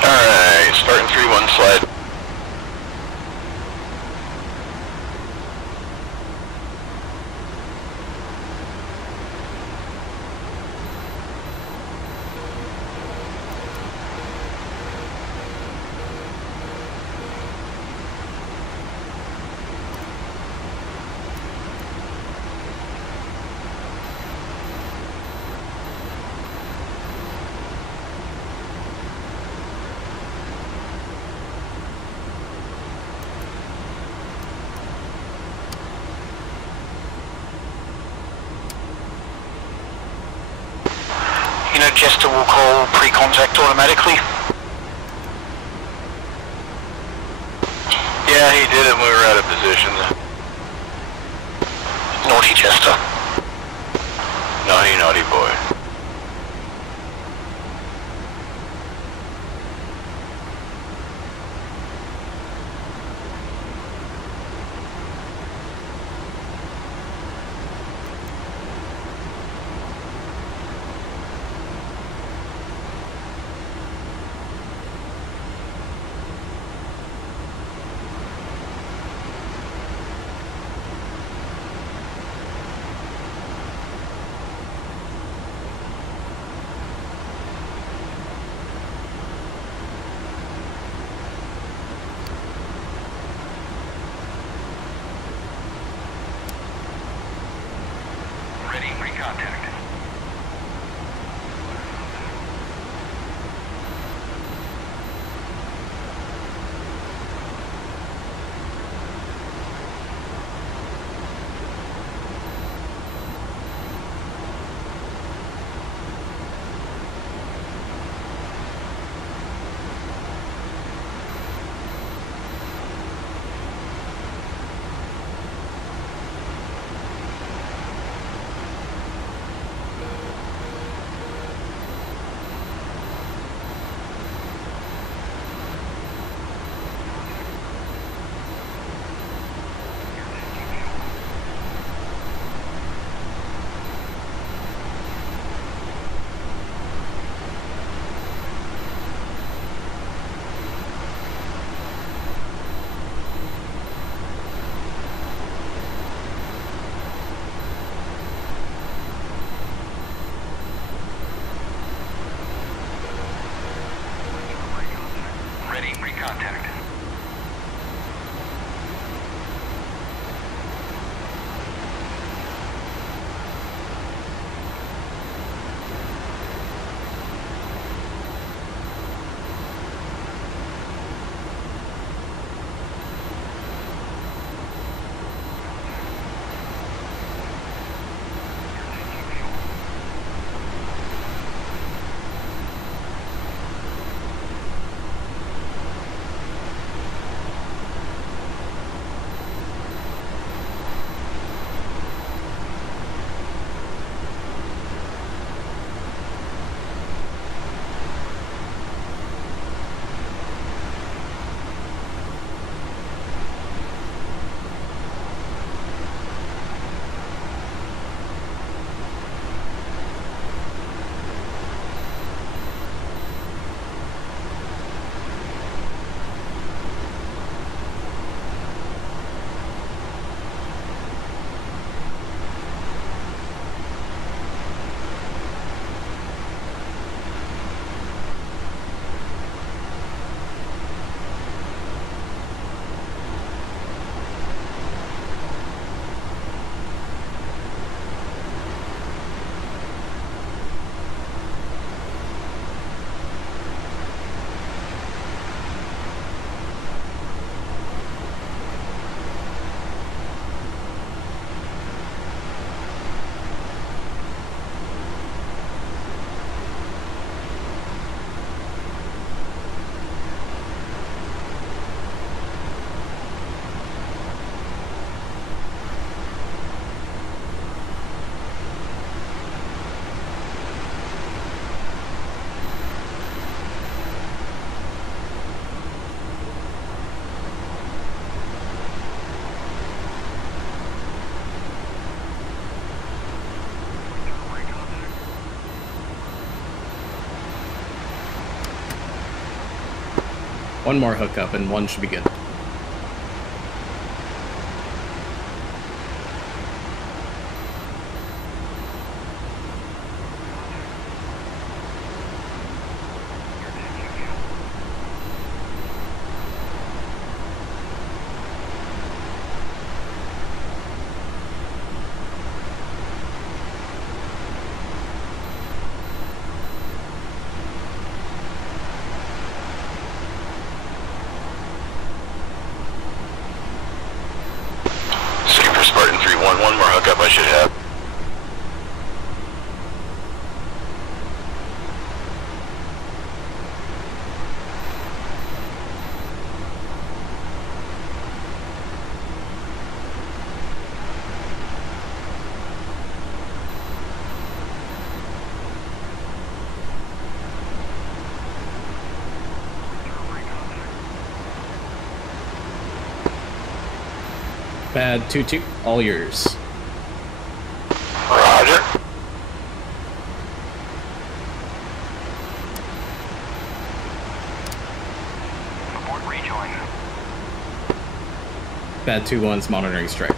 Alright, starting 3-1 slide. You know, Jester will call pre-contact automatically. Yeah, he did it when we were out of position. Naughty Jester. Naughty, naughty boy. Ready for contact. One more hookup and one should be good. One more hookup I should have. Pad 2-2, all yours. Roger. Report rejoin. Pad 2-1's monitoring strike.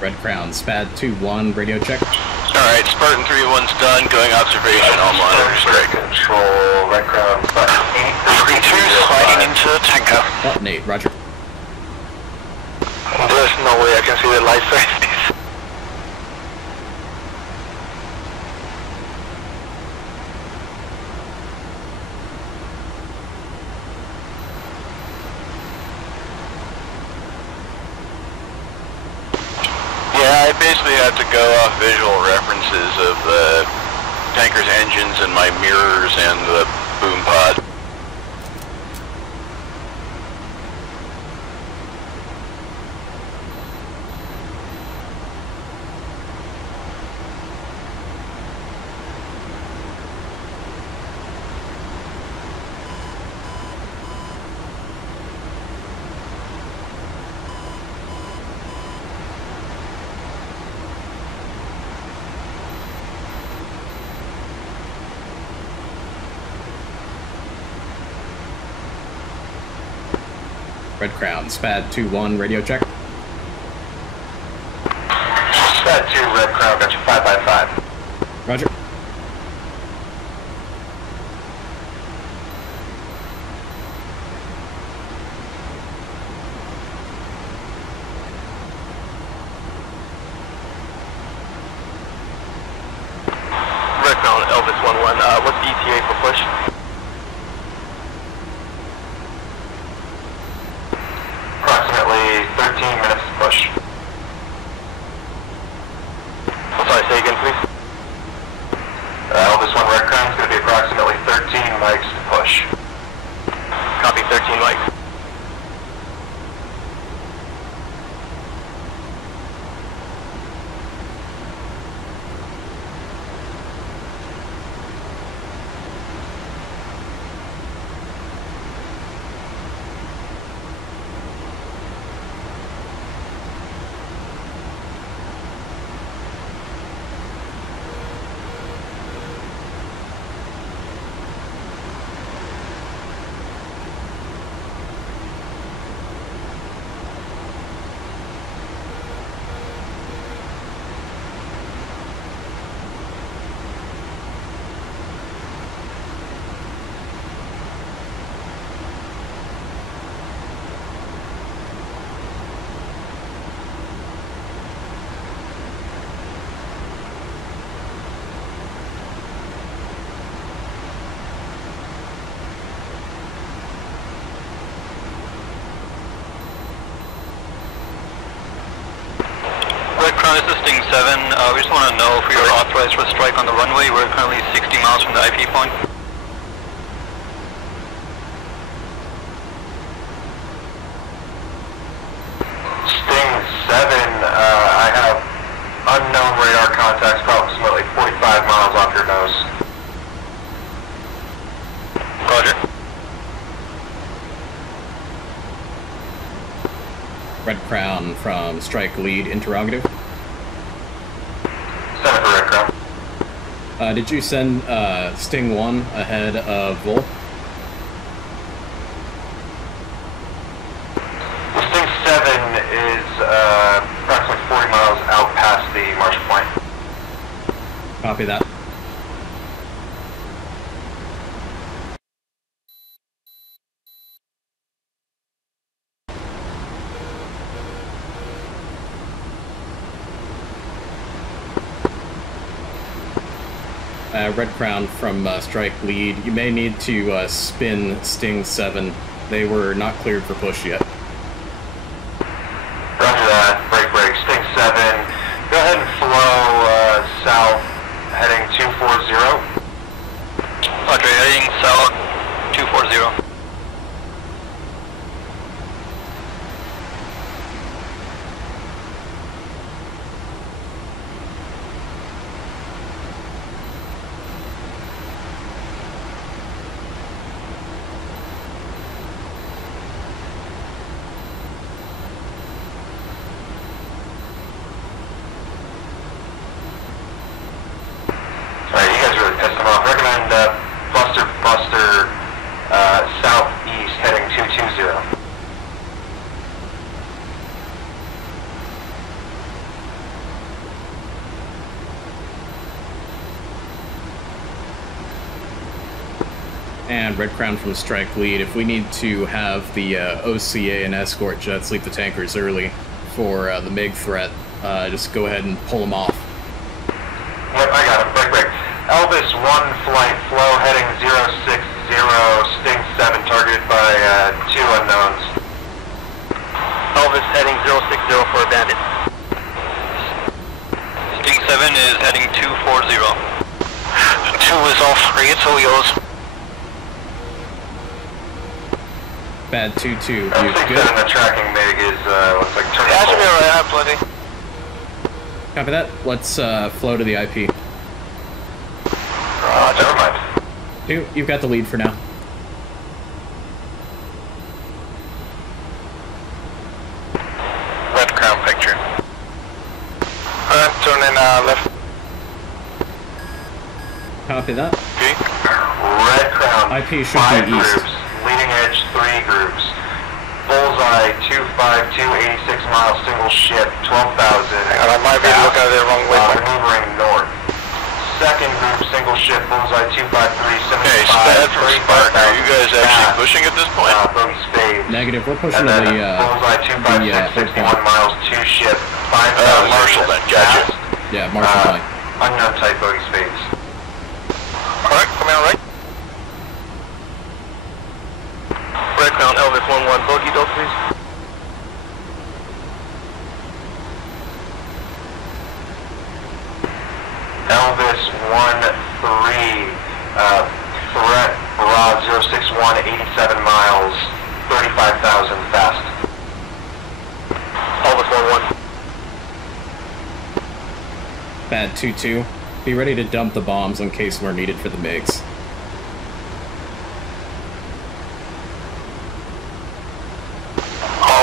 Red Crown, Spad 2-1, radio check. Alright, Spartan 3-1's done, going observation, all monitors strike. Control, Red Crown, 3-2 sliding into tanker. Oh, Nate, roger. There's no way I can see the light safeties. I basically have to go off visual references of the tanker's engines and my mirrors and the boom pod. Red Crown, Spad 2-1, radio check. Spad 2, Red Crown, got you 5x5. Roger. Red Crown, Elvis 1-1, what's the ETA for push? Approximately 13 minutes to push. I'm sorry, say again, please. Elvis 1, Red Crown is going to be approximately 13 mics to push. Copy, 13 mics. This is Sting 7. We just want to know if we are authorized for a strike on the runway. We're currently 60 miles from the IP point. Sting 7, I have unknown radar contacts approximately 45 miles off your nose. Roger. Red Crown from Strike Lead, interrogative. Center for Red Crown. Did you send Sting 1 ahead of Vol? Sting 7 is approximately 40 miles out past the Marshall Point. Copy that. Red Crown from Strike Lead, you may need to spin Sting 7. They were not cleared for push yet. Roger that. Break. Sting 7. Go ahead and flow south, heading 240. Roger, heading south 240. Southeast, heading 220. And Red Crown from Strike Lead, if we need to have the OCA and escort jets leave the tankers early for the MiG threat, just go ahead and pull them off. Yep, I got it. Break. Elvis 1 flight, flow heading 060, Sting 7 targeted by 2 unknowns. Elvis heading 060 for a bandit. Sting 7 is heading 240. 2 is off, free, it's Oyo's. Bad 2-2, you Sting good? 7, the tracking MiG is, looks like turning Yeah, I should be full. alright, I have plenty. Copy that. Let's flow to the IP. Never mind. You've got the lead for now. Red Crown picture. Turning left. Copy that. Okay. Red Crown, IP should 5 be east. groups, leading edge 3 groups. Bullseye 252, 86 miles, single ship, 12,000. I might be looking at it the wrong way. Maneuvering north. Second group, single ship, Bullseye 253, 75, Okay, Spud from Spark, are you guys actually pushing at this point? Bogey spade. Negative, we're pushing And to then the Bullseye 256, 61 miles, 2 ship, 5,000. Marshall then, gotcha. Yeah, Marshall point. Unknown type bogey spades. Alright, coming out right. Red Crown, Elvis 1-1, bogey door please. Elvis 1-3, threat, Barrage 061, 87 miles, 35,000 fast. Elvis 1-1. Bad 2-2. Be ready to dump the bombs in case we're needed for the MiGs.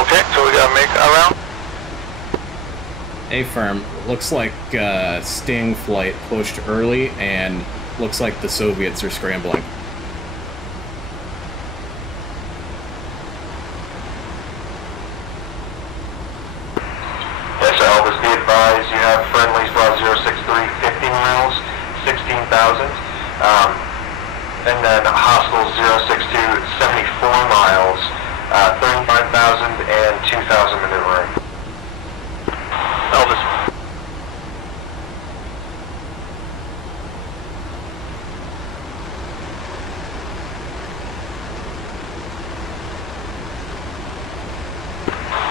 Okay, so we gotta make a round. A-firm, looks like Sting flight pushed early and looks like the Soviets are scrambling. Yes, Elvis, be advised, you have friendlies about 063, 50 miles, 16,000. And then hostiles 062, 74 miles, 35,000 and 2,000 maneuvering. Elvis.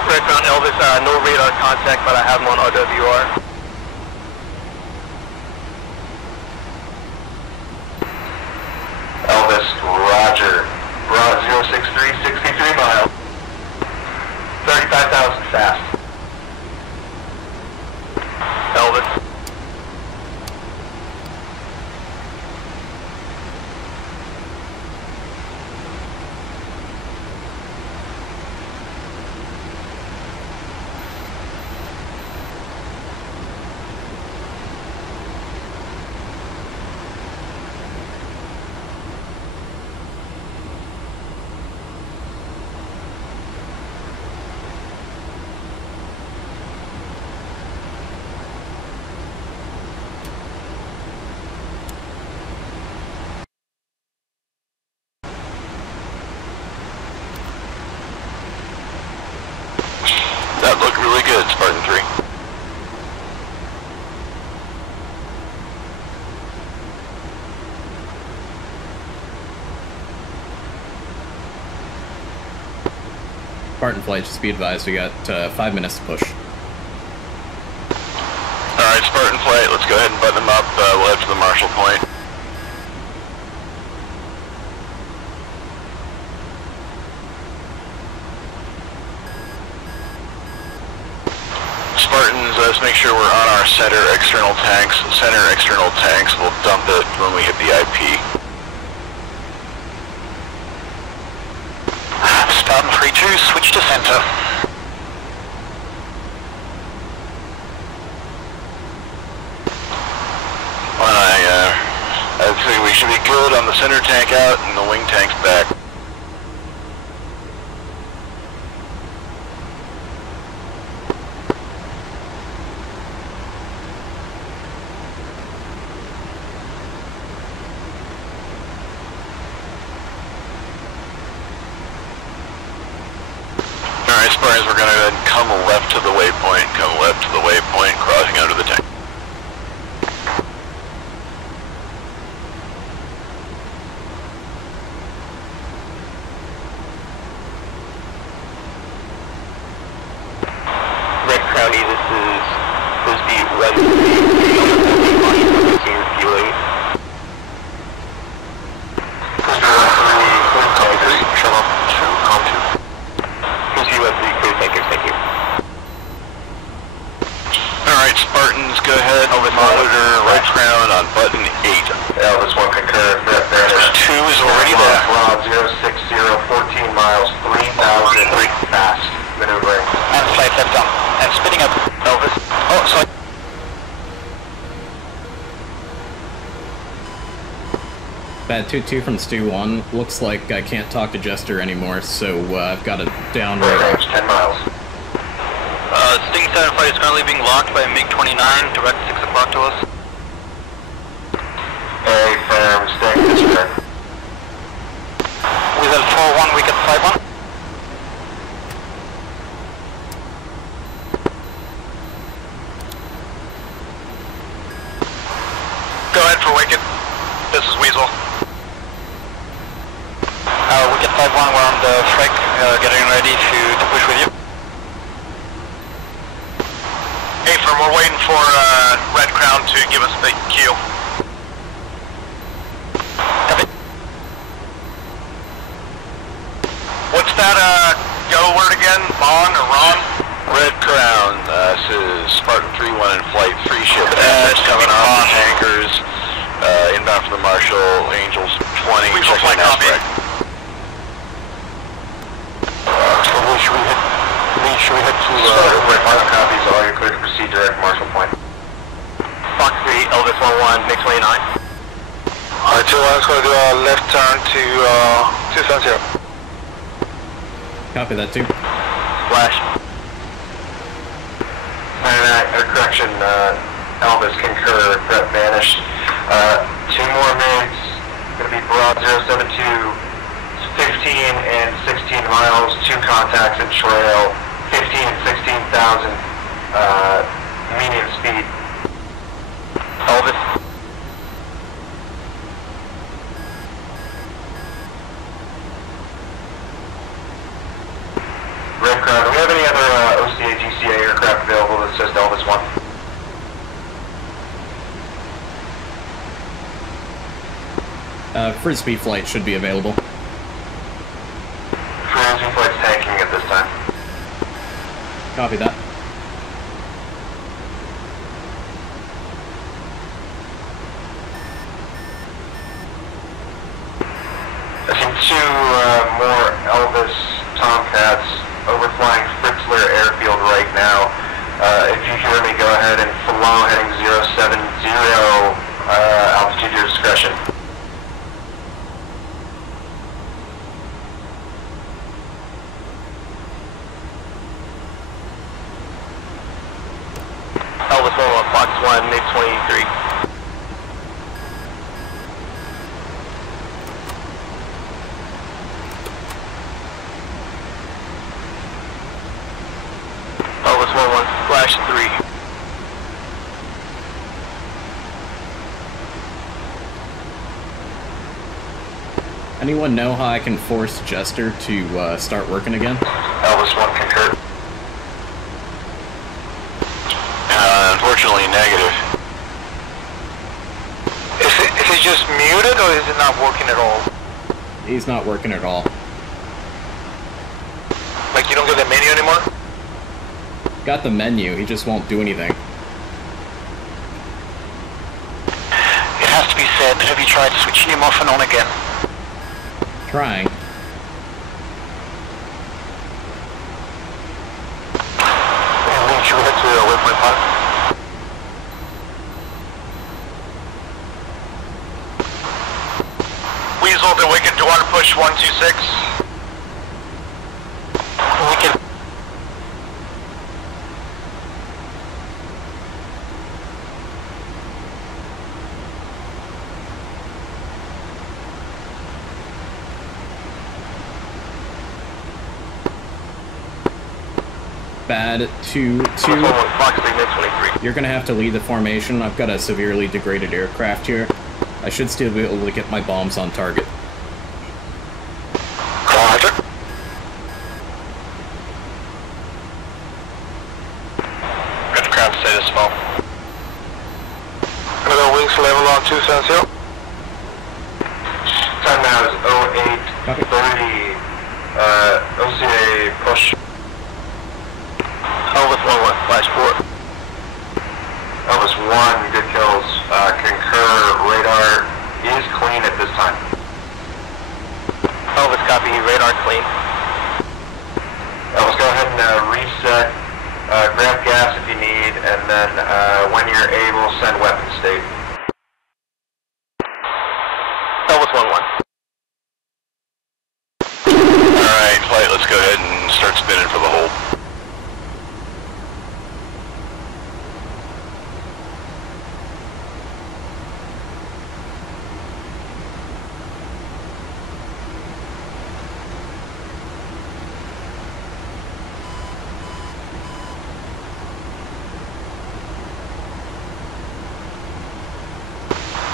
Red Crown, Elvis, no radar contact, but I have him on RWR. That looked really good, Spartan 3. Spartan flight, just be advised, we got 5 minutes to push. Alright, Spartan flight, let's go ahead and button them up. We'll head to the Marshall Point. Spartans, let's make sure we're on our center external tanks. Center external tanks, we'll dump it when we hit the IP. Spartan 3-2, switch to center. I think we should be good on the center tank out and the wing tanks back. Alright, Spartans, we're gonna come left to the waypoint, crossing under the tank. Red Crowdy, this is supposed to be refueling. Alright, Spartans, go ahead, monitor Red Crown on button 8. Elvis 1 concur, threat There's vanished. 2 is already there. Rob 060, 14 miles, 3,000, fast, maneuvering. And flight left on. And spinning up. Elvis. Oh, sorry. Bad 2-2 from Stu 1. Looks like I can't talk to Jester anymore, so I've got a down Range 10 miles. Sting 7 flight is currently being locked by a MiG-29, direct 6 o'clock to us. A firm, staying disregard. Weasel 4-1, we get 5-1. Go ahead for Wicked. This is Weasel. We get 5-1, we're on the Freck, getting ready to push with you. Hey, firm, we're waiting for Red Crown to give us the cue. Copy. What's that go word again? Mon or Ron? Red Crown, this is Spartan 3-1 in flight, 3 ship F coming off tankers, inbound for the Marshall, Angels 20, Weasel flight copy. Should we head to Red Crown copies, all you're clear to proceed direct Marshall Point. Fox 3, Elvis 11, MiG-29. Alright, 2-1's going to do a left turn to 270. Copy that too. Flash. Correction, Elvis concur, threat vanished. 2 more MiGs, going to be broad 072, 15 and 16 miles, 2 contacts in trail, 15 and 16,000 medium speed. Elvis. Red Crown, do we have any other OCA GCA aircraft available that says Elvis 1? Frisbee flight should be available. Frisbee flight's tanking at this time. Copy that. I see 2 more Elvis Tomcats overflying Fritzler Airfield right now. If you hear me, go ahead and follow heading 070, altitude your discretion. Elvis 11, Fox 1, MiG-23. Elvis 1-1, flash 3. Anyone know how I can force Jester to start working again? Elvis 1 concur. Unfortunately, negative. Is it just muted or is it not working at all? He's not working at all. Like you don't get the menu anymore? Got the menu, he just won't do anything. It has to be said, have you tried switching him off and on again? Trying. Should we head to waypoint 5? Weasel, the Wicked, do you want to push 126? Wicked. Bad 2-2. You're gonna have to lead the formation. I've got a severely degraded aircraft here. I should still be able to get my bombs on target. Roger. Good ground status, small. Another wings level on 270. Time now is 0830. OCA push. Elvis 1-1, flash 4. Elvis 1, good kills. Concur, radar is clean at this time. Elvis copy, radar clean. Elvis, go ahead and reset, grab gas if you need, and then when you're able, send weapon state. Elvis 1-1. Alright, flight, let's go ahead and start spinning for the hold.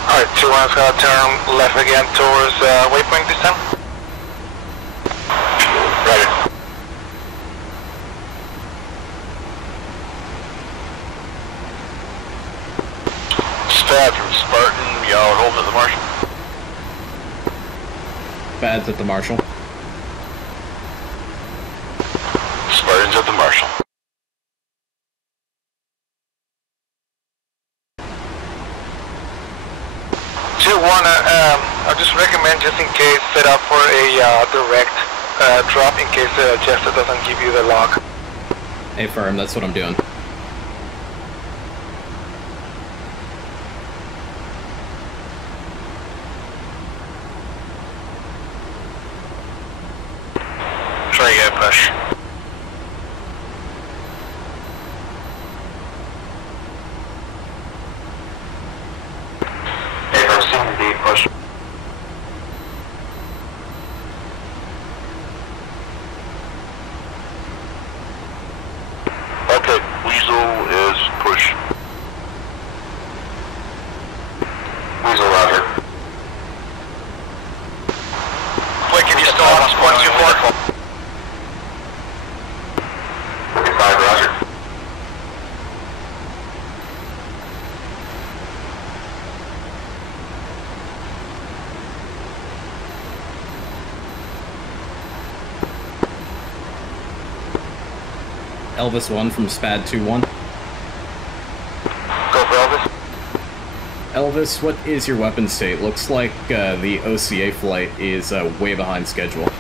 Alright, 2-1's gonna turn left again towards waypoint this time. Right. Spud from Spartan, y'all are holding at the Marshal. Bad's at the Marshal. Spartan's at the Marshal. I just recommend, just in case, set up for a direct drop in case Jester doesn't give you the lock. Hey, firm, that's what I'm doing. Try to get a push. Hey, from C&D, push. Okay, Weasel is push. Weasel, roger. Wicked, you still on 124? Wicked 5, roger. Elvis 1 from Spad 2-1. Go for Elvis. Elvis, what is your weapon state? Looks like the OCA flight is way behind schedule. For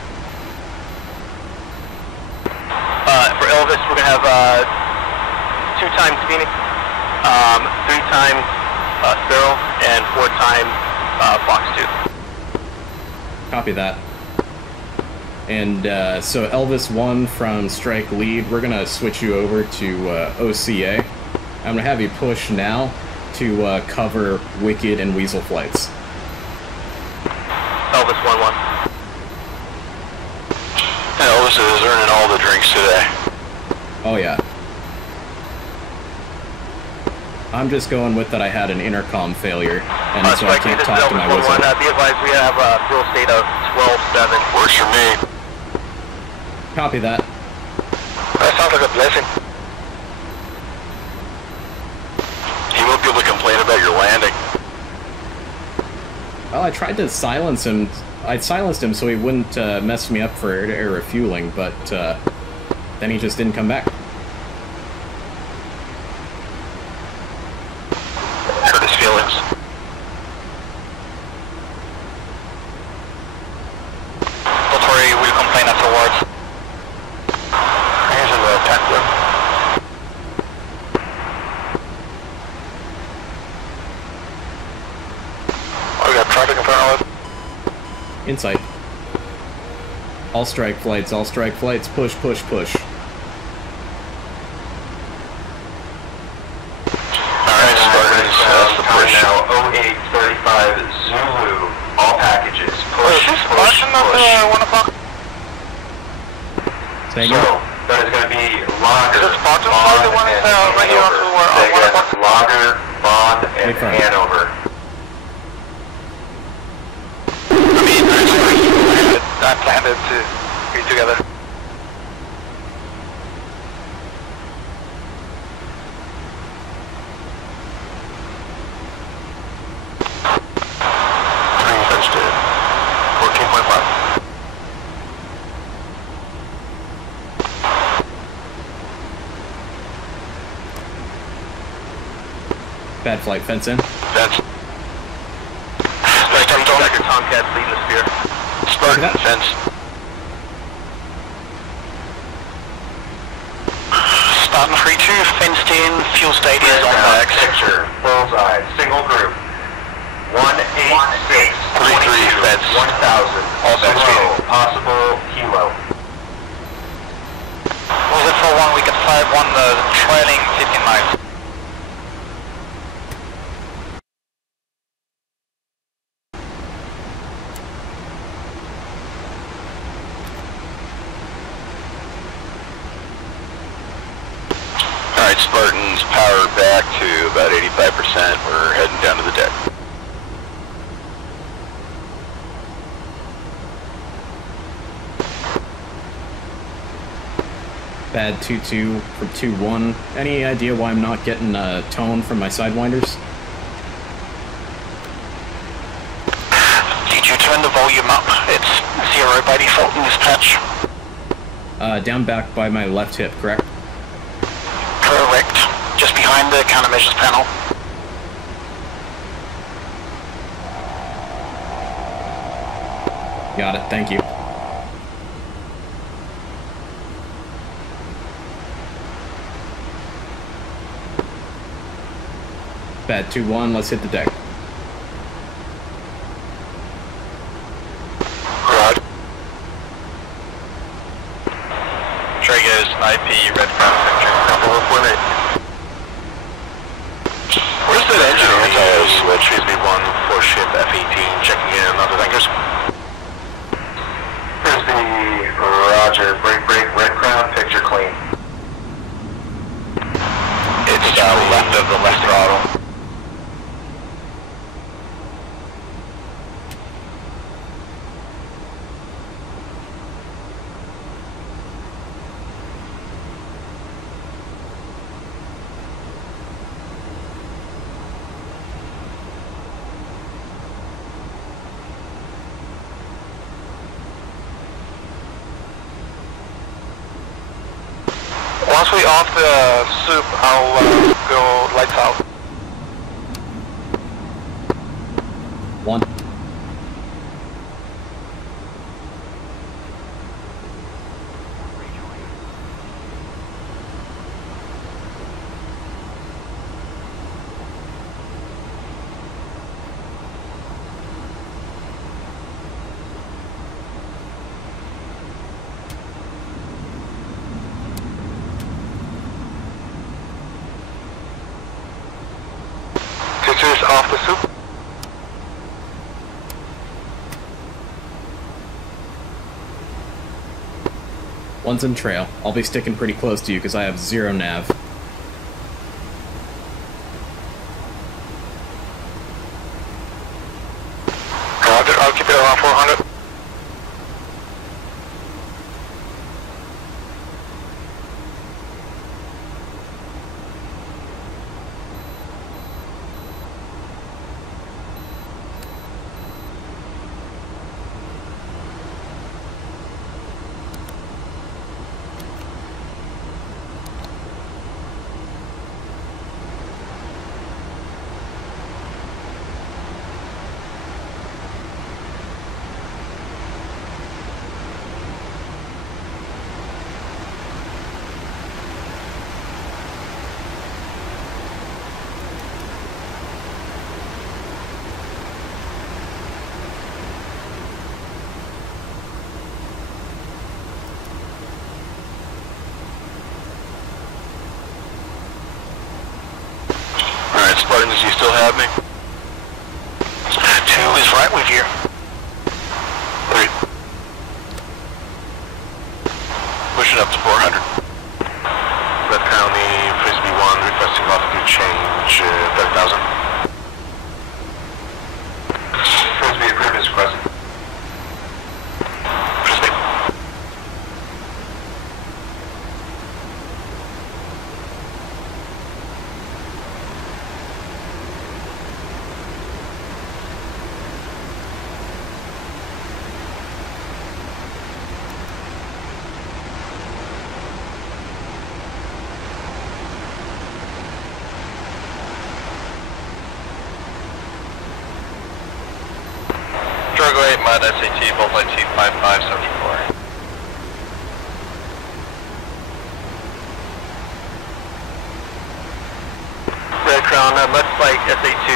Elvis, we're gonna have 2 times Phoenix, 3 times Sparrow, and 4 times Fox 2. Copy that. And so Elvis 1 from Strike Lead, we're gonna switch you over to OCA. I'm gonna have you push now to cover Wicked and Weasel flights. Elvis 1-1. Elvis is earning all the drinks today. Oh yeah. I'm just going with that I had an intercom failure, and so I can't talk to my whistle. Be advised, we have a fuel state of 12-7. Works for me. Copy that. That sounds like a blessing. He won't be able to complain about your landing. Well, I tried to silence him. I silenced him so he wouldn't mess me up for air refueling, but then he just didn't come back. Hurt his feelings. Don't worry, we'll complain afterwards. Here's the attack room. Oh, we got traffic in front of us. Insight. All strike flights, push, push, push. Alright, Spartans, that's the push. Now 0835 Zulu, all packages. Push, push, push. 1 o'clock? Say So, again? that is going to be Lager, Is it Spartan Bond, flight, the one and right here on Hanover. to Say where, again, Lager, Bond, and Wait for it. Hanover. I planned it to be together. Touched it. 14.5. Bad flight, fence in. That's... Second Tomcat leading the spear. Spartan, fence. Spartan 3-2, fenced in, fuel state is on Background max. picture, bullseye, single group. 186, 43 fence. 1000. All fence Slow, meeting. possible kilo. Was it for 1 week at 5-1, trailing 15 miles. Alright, Spartans, power back to about 85%. We're heading down to the deck. Bad 2-2 from 2-1. Any idea why I'm not getting a tone from my sidewinders? Did you turn the volume up? It's 0 by default in this patch. Down back by my left hip, correct? Correct. Just behind the countermeasures panel. Got it, thank you. Bad 2-1, let's hit the deck. Rod. Triggers, IP, red crown picture. Couple of 1-8. Where's that engine anti-switch? Should be 1 for ship F-18, checking in on the tankers. Here's the Roger, break, red crown, picture clean. It's left of the left throttle. Once we off the soup, I'll go lights out. 1. Pictures off the soup. One's in trail. I'll be sticking pretty close to you because I have 0 nav. Spartans, do you still have me? 2 is right with you. 3. Pushing up to 400. Red County, Frisbee 1, requesting altitude change, 30,000. Frisbee approved as requested. Frisbee. Struggle 8 Mud SAT, bullseye 25574. Red Crown, Mud Spike SA2.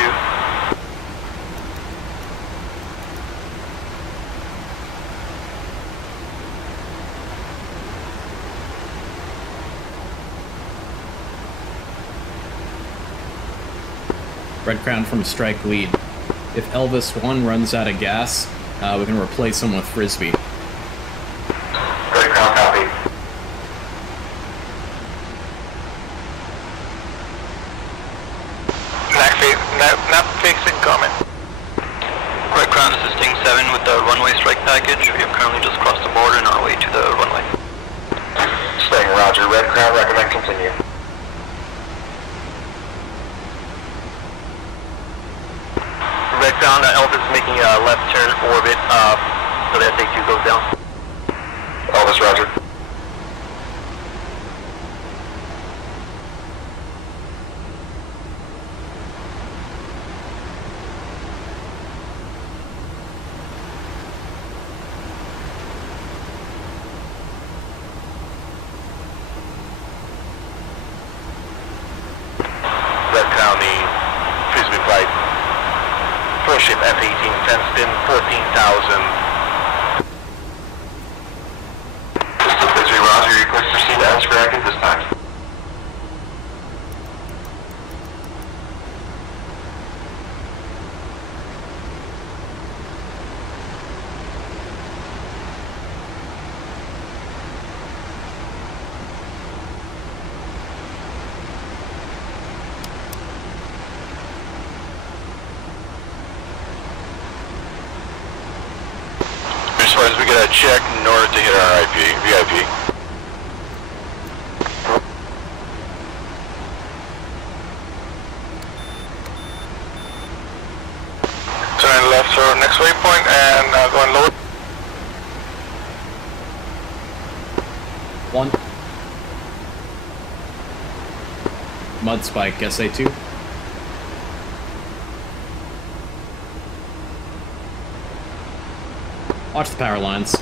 Red Crown from Strike Lead. If Elvis 1 runs out of gas, we can replace him with Frisbee. Red Crown copy. Nav fixing comment. Red Crown, this is Sting 7 with the runway strike package. We have currently just crossed the border and on our way to the runway. Sting, roger. Red Crown, recommend continue. Red Crown, Elvis is making a left turn orbit, so the SA2 goes down. Elvis, roger. Red County, Frisbee flight. First ship F-18, fenced in, 14,000. Pistol Frisbee, roger. You click proceed as directed this time. As far as we gotta check in order to hit our VIP. Turn left for next waypoint and going lower. 1. Mud Spike, SA2. Watch the power lines.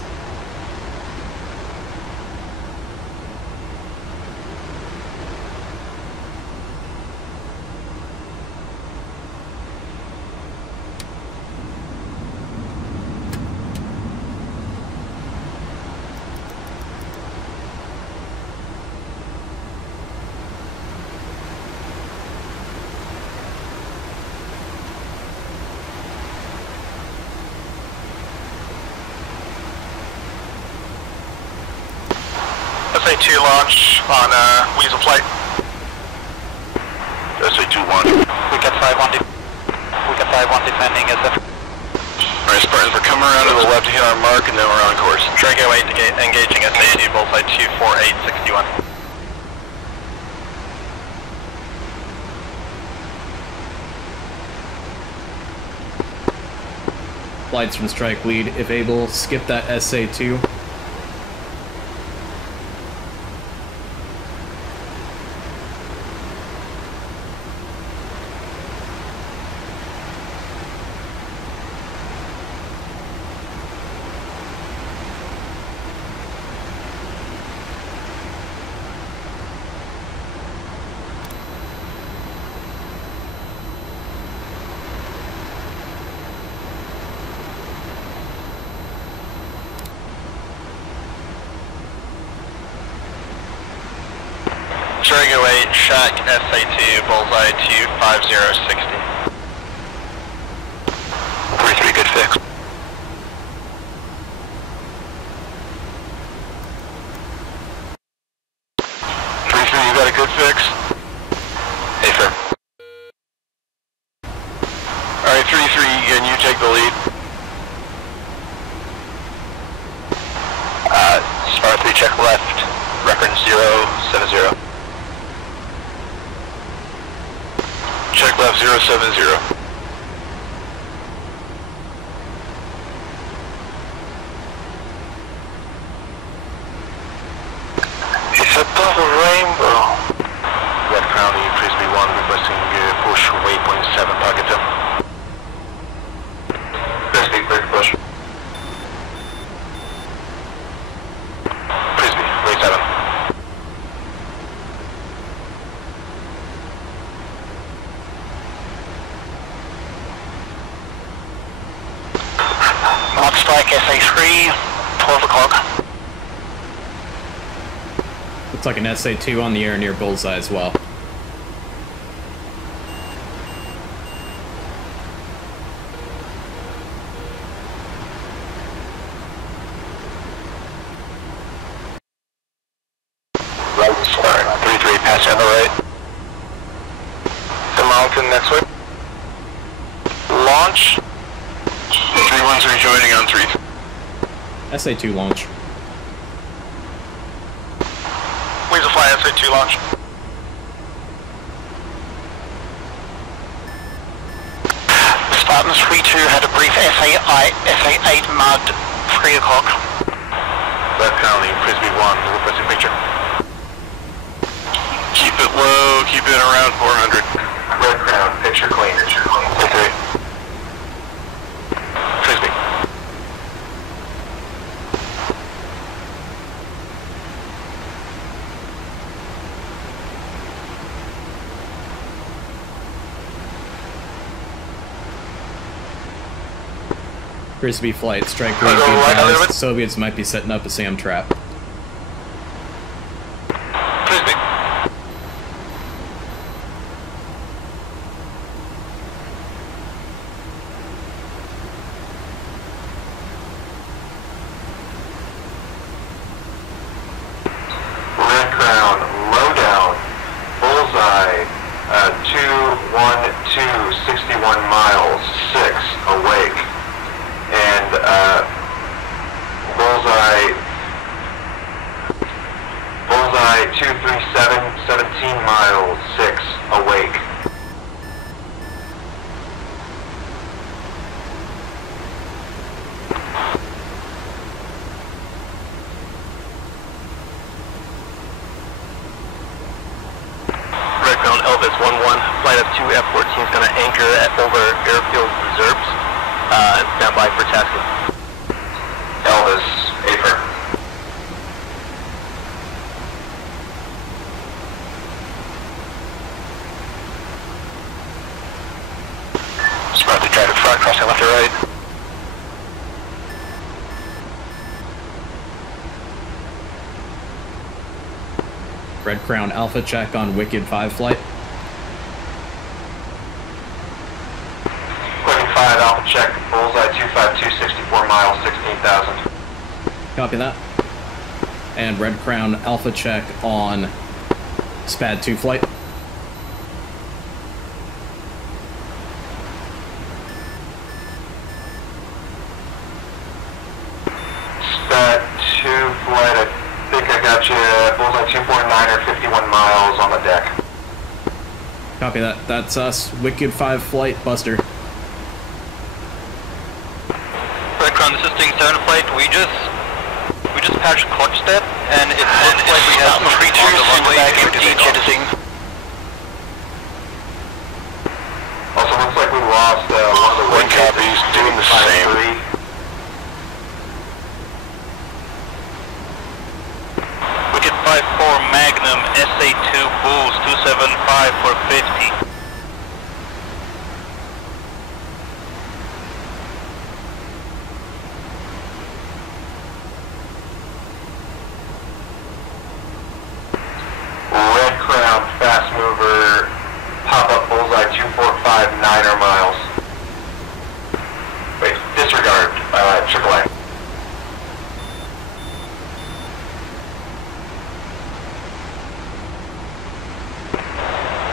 SA2 launch on Weasel flight. SA-21. We got 5-1 defending SF. Alright, Spartans, we're coming around to the left to hit our mark, and then we're on course. Draco 8 engaging SA2, bullseye 24861. Flights from Strike Lead, if able, skip that SA2. Drago 8, Shack, SA2, Bullseye 25060. 3-3, good fix. 3-3, you got a good fix? Affirm. Alright, 3-3, and you take the lead. Star 3, check left, reference 070. Check left 070. It's above a rainbow. Red Crown, Frisbee 1, requesting push waypoint 7, target 10. Frisbee, clear to push. Frisbee, way 7. Mark strike SA3, 12 o'clock. Looks like an SA2 on the air near Bullseye as well. Right, start. 3-3, pass on the right. The mountain next way. Launch. 3-1's rejoining on 3. SA2 launch. Weasel Fly SA2 launch. Spartans 3-2 had a brief SA8 mugged 3 o'clock. Red County, Frisbee 1, requesting picture. Keep it low, keep it around 400. Red Crown, picture clean. Okay. Frisbee. Frisbee flight, strike rate advised. Soviets might be setting up a SAM trap. Frisbee. Red Crown, low down. Bullseye, 212, 61 miles, 6, awake. And Bullseye 237, 17 miles, 6, awake. Red Crown, Elvis 1-1, flight of 2 F-14 is going to anchor at over airfield reserves. Stand by for tasking. Elvis, affirm. Spud to drive in front, crossing left or right. Red Crown Alpha check on Wicked 5 flight. Wicked 5, Alpha check, Bullseye 252, 64 miles, 16,000. Copy that. And Red Crown Alpha check on Spad 2 flight. Spad 2 flight, I think I got you, Bullseye 249 or 51 miles on the deck. Copy that. That's us. Wicked 5 flight, Buster. Red Crown, this is Sting 7 flight. We just patched clutch step, and it looks like we have some creatures on the runway empty jettisoning. Also looks like we lost one of the One copies, doing the same. Wicked 5-4 Magnum SA2 Bulls 275 for 50. Red Crown. eastbound fast mover, pop-up bullseye 2459 miles. Wait, disregard, AAA.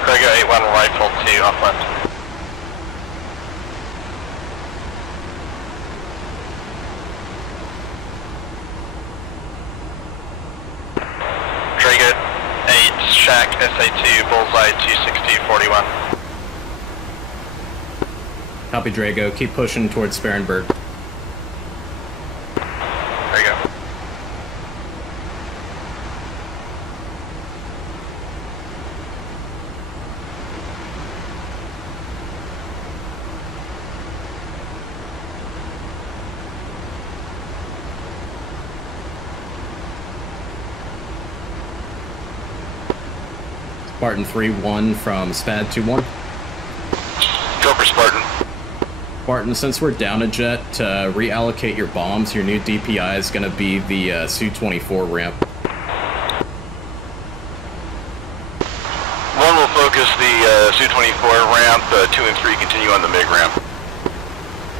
Grego 81 rifle to upwind. Drago 8 Shack SA2 bullseye 26041. Copy, Drago. Keep pushing towards Sparenberg. Drago. Spartan 3-1 from Spad 2-1. Go for Spartan. Spartan, since we're down a jet, to reallocate your bombs, your new DPI is going to be the Su-24 ramp. One will focus the Su-24 ramp, 2 and 3 continue on the MiG ramp.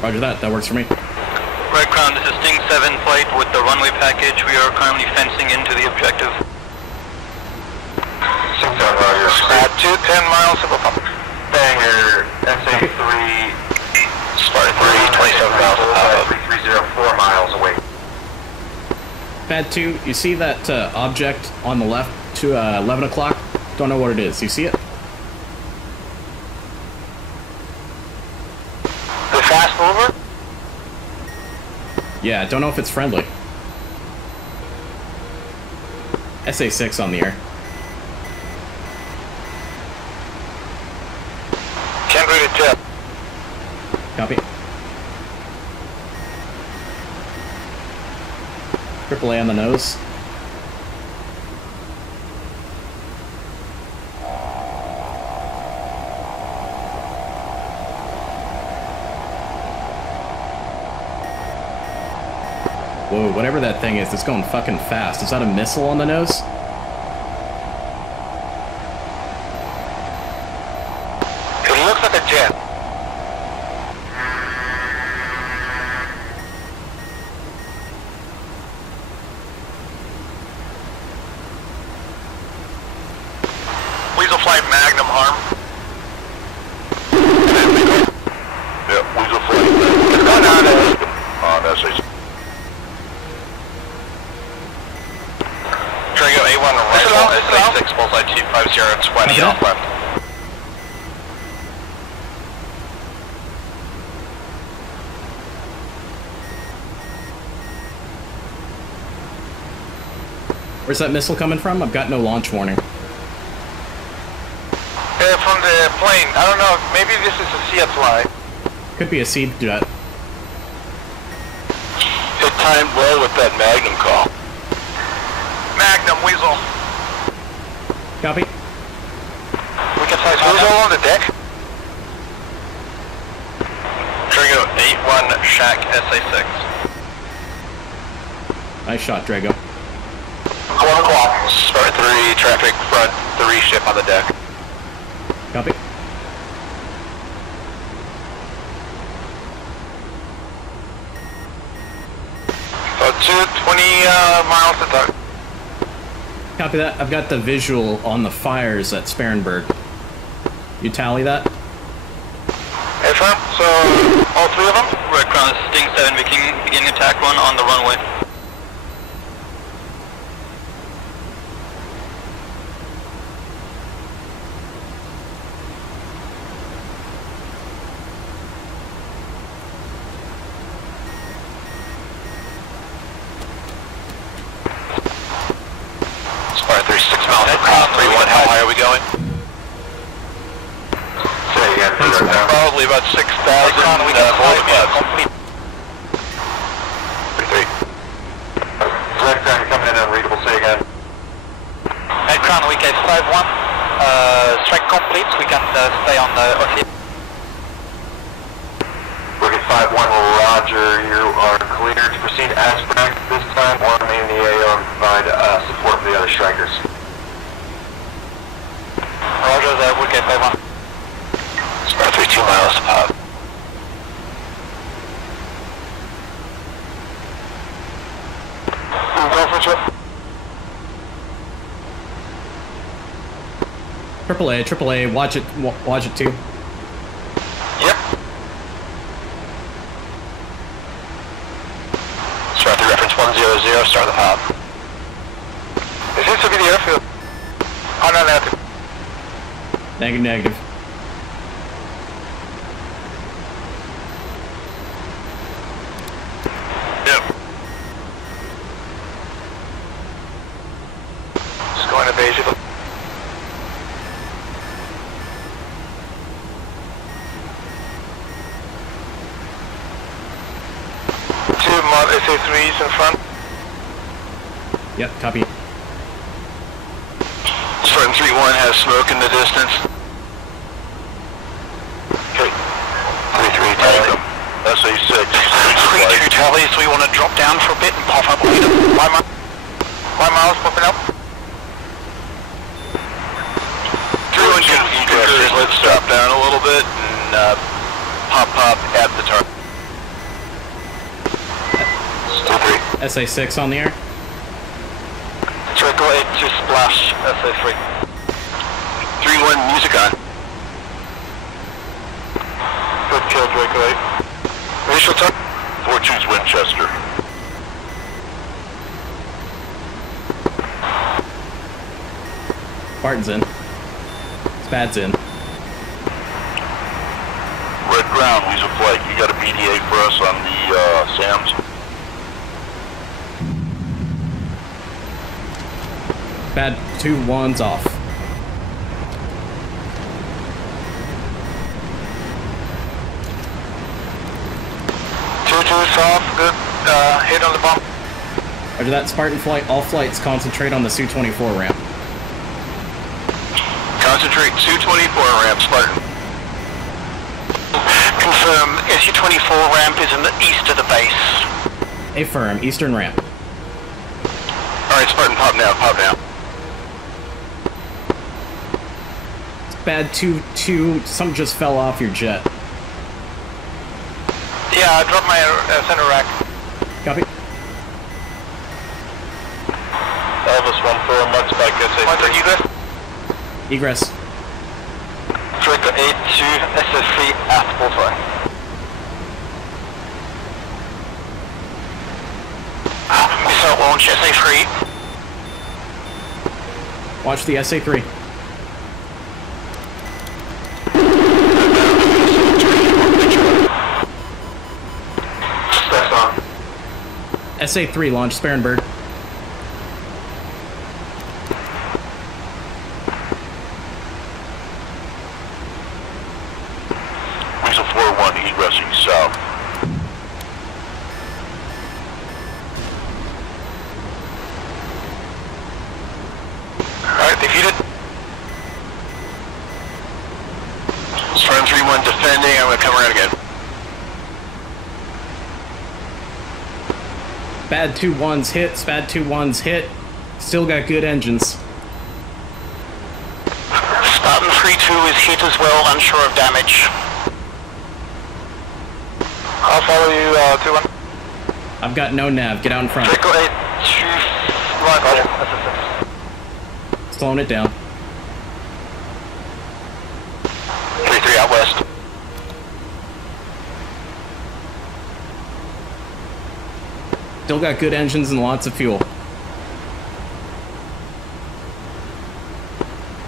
Roger that works for me. Red Crown, this is Sting 7 flight with the runway package. We are currently fencing into the objective. Sing 7, Roger. Squad 2, 10 miles of a pump. Banger, SA3, Spartan 3, 27,000. 3304 miles away. Spad 2, you see that object on the left to 11 o'clock? Don't know what it is. You see it? The fast mover? Yeah, don't know if it's friendly. SA-6 on the air. Can't read it yet. Copy. AAA on the nose. Whoa, whatever that thing is, it's going fucking fast. Is that a missile on the nose? It looks like a jet. Weasel Flight Magnum harm. Yeah, Weasel Flight. It's gone out on SA. Drago A1 rifle, SA6 bullseye 25020 off left. Where's that missile coming from? I've got no launch warning. From the plane. I don't know, maybe this is a Seat fly. Could be a seed jet. It timed well with that Magnum call. Magnum, Weasel. Copy. We can size Weasel on the deck. Drago 8-1 Shack SA6. Nice shot, Drago. 1 o'clock. Spartan 3, traffic front 3 ship on the deck. Copy. So 220 miles to dark. Copy that. I've got the visual on the fires at Sparenberg. You tally that? Affirm. So all 3 of them? Red Crown, this is Sting 7 beginning attack run on the runway. Spartan 3, 6 miles across 3-1. How high are we going? Say again, Thanks, Roger. man. Probably about 6,000 volts. 33. Red Crown, you're coming in unreadable. Say again. Red Crown, we get 5-1. Strike complete, we can stay on the OC. Wicket 5-1, Roger. You are cleared to proceed as practiced this time, or remain in the AO and provide support for the other strikers. 8x1. It's about 32 miles to pop. Go for trip. AAA, watch it too. Yep. Start the reference 100, start the pop. It seems to be the airfield. Oh, no, negative. Negative. Yep. Just going to basic. Mod SA3s in front. Yep, copy. Spartan 3-1 has smoke in the distance. Okay. 3-3 tally them. SA6. 3-2 tally, so we want to drop down for a bit and pop up later. 5 miles popping up. 3-1 can egress. Let's drop down a little bit and pop at the target. SA6 on the air. Trickle 8 to splash, SA3. 3-1 music on. Good kill, Draco 8. Initial time. 4-2's Winchester. Barton's in. Spad's in. Red ground, Weasel flight. You got a BDA for us on the SAMs? Bad 2-1's off. 2-2's off, good hit on the bump. Roger that, Spartan flight, all flights concentrate on the Su-24 ramp. Concentrate, Su-24 ramp, Spartan. Confirm, Su-24 ramp is in the east of the base. Affirm, eastern ramp. Alright, Spartan, pop now, pop now. Bad 2-2, something just fell off your jet. Yeah, I dropped my center rack. Copy. Elvis 1-4, Mud Spike, SA3. Egress. Egress. Draco 8 to SA3 at bullseye. Missile launch SA3. Watch the SA3. SA3 launch Sparenberg. Weasel 4-1 egressing south. Alright, defeated. Spartan 3-1 defending, I'm going to come around again. Bad 2-1's hit, Spad 2-1's hit. Still got good engines. Spartan 3-2 is hit as well, unsure of damage. I'll follow you, 2-1. I've got no nav, get out in front. Draco 8 to right. Slowing it down. 3-3 out west. Still got good engines and lots of fuel.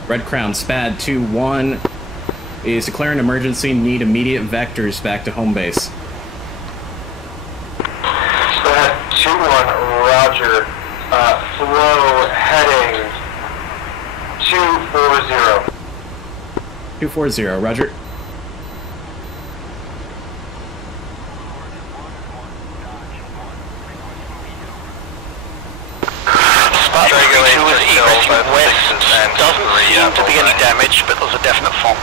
Red Crown, Spad 2-1 is declaring emergency, need immediate vectors back to home base. Spad 2-1, roger. Flow heading 240. 240, roger. Doesn't seem to be any damage, but there's a definite funk.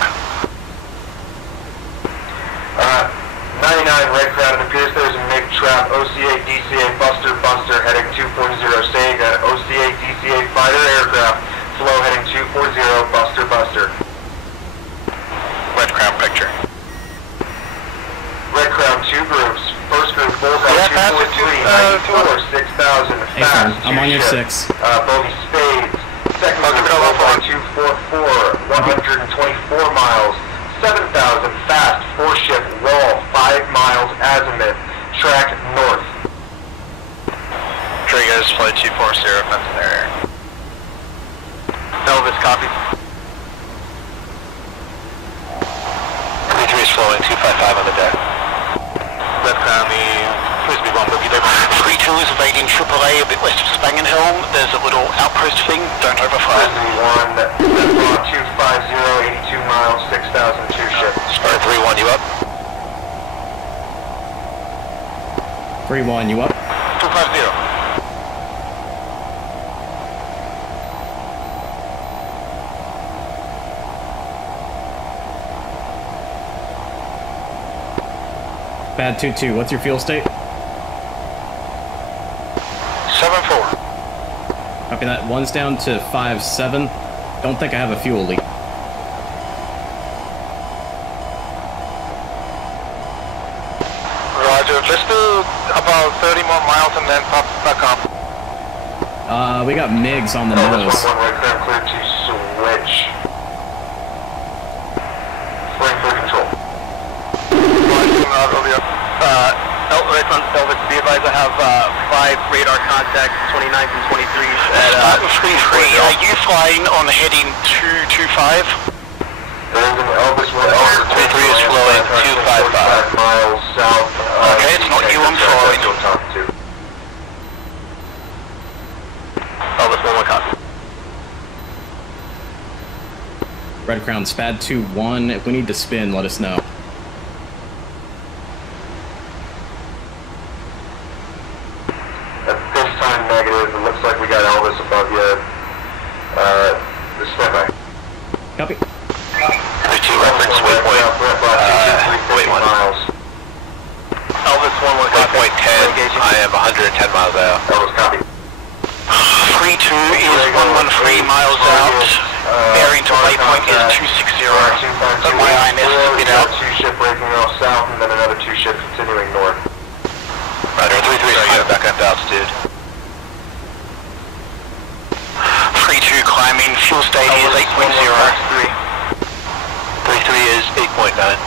99 Red Crown, it appears there's a MiG trap, OCA, DCA, Buster, heading 240, staying at OCA, DCA, fighter aircraft, flow heading 240, Buster. two groups. First group, bullseye 243, 6,000. Hey, friend, I'm on your 6. Bogey Spades. Second group, bullseye 244, 124 miles. 7,000 fast, 4-ship wall, 5 miles azimuth, track north. Triggers, flight 240, fence area. Elvis, copy. 33 is flowing, 255 on the deck. Left on the Frisbee 1 boogie there. 32 is evading AAA a bit west of Spangenhelm. There's a little outpost thing, don't overfire. Frisbee 1, left 250, 82 miles, 6,000, 2-ship. Spud 3-1, you up? 3-1, you up? 250. Bad 2-2, what's your fuel state? 7-4. Copy that. One's down to 5-7. Don't think I have a fuel leak. Roger, let's do about 30 more miles and then pop back up. We got MiGs on the nose. 1 right there, clear to switch. Frame for control. Elvis, be advised I have 5 radar contacts, 29s and 23s at 33. Are you flying on heading 225? There's an Elvis 33 is flowing 255 miles south. Okay, it's not you I'm following. Elvis 1-1 copy. Red Crown, Spad 2-1. If we need to spin, let us know. At this time, negative. It looks like we got Elvis above you. Standby. Copy. 32 reference waypoint. Waypoint miles. Elvis 1-1 copy. Waypoint 10. I am 110 miles out. Elvis copy. 32 is 113 miles out. Bearing to waypoint is 260. But my INS is a bit out. 2-ship breaking off south and then another 2-ship continuing north. Roger, 33 is climbing back up to altitude. 32 climbing, fuel state is 8.0. 33 is 8.9.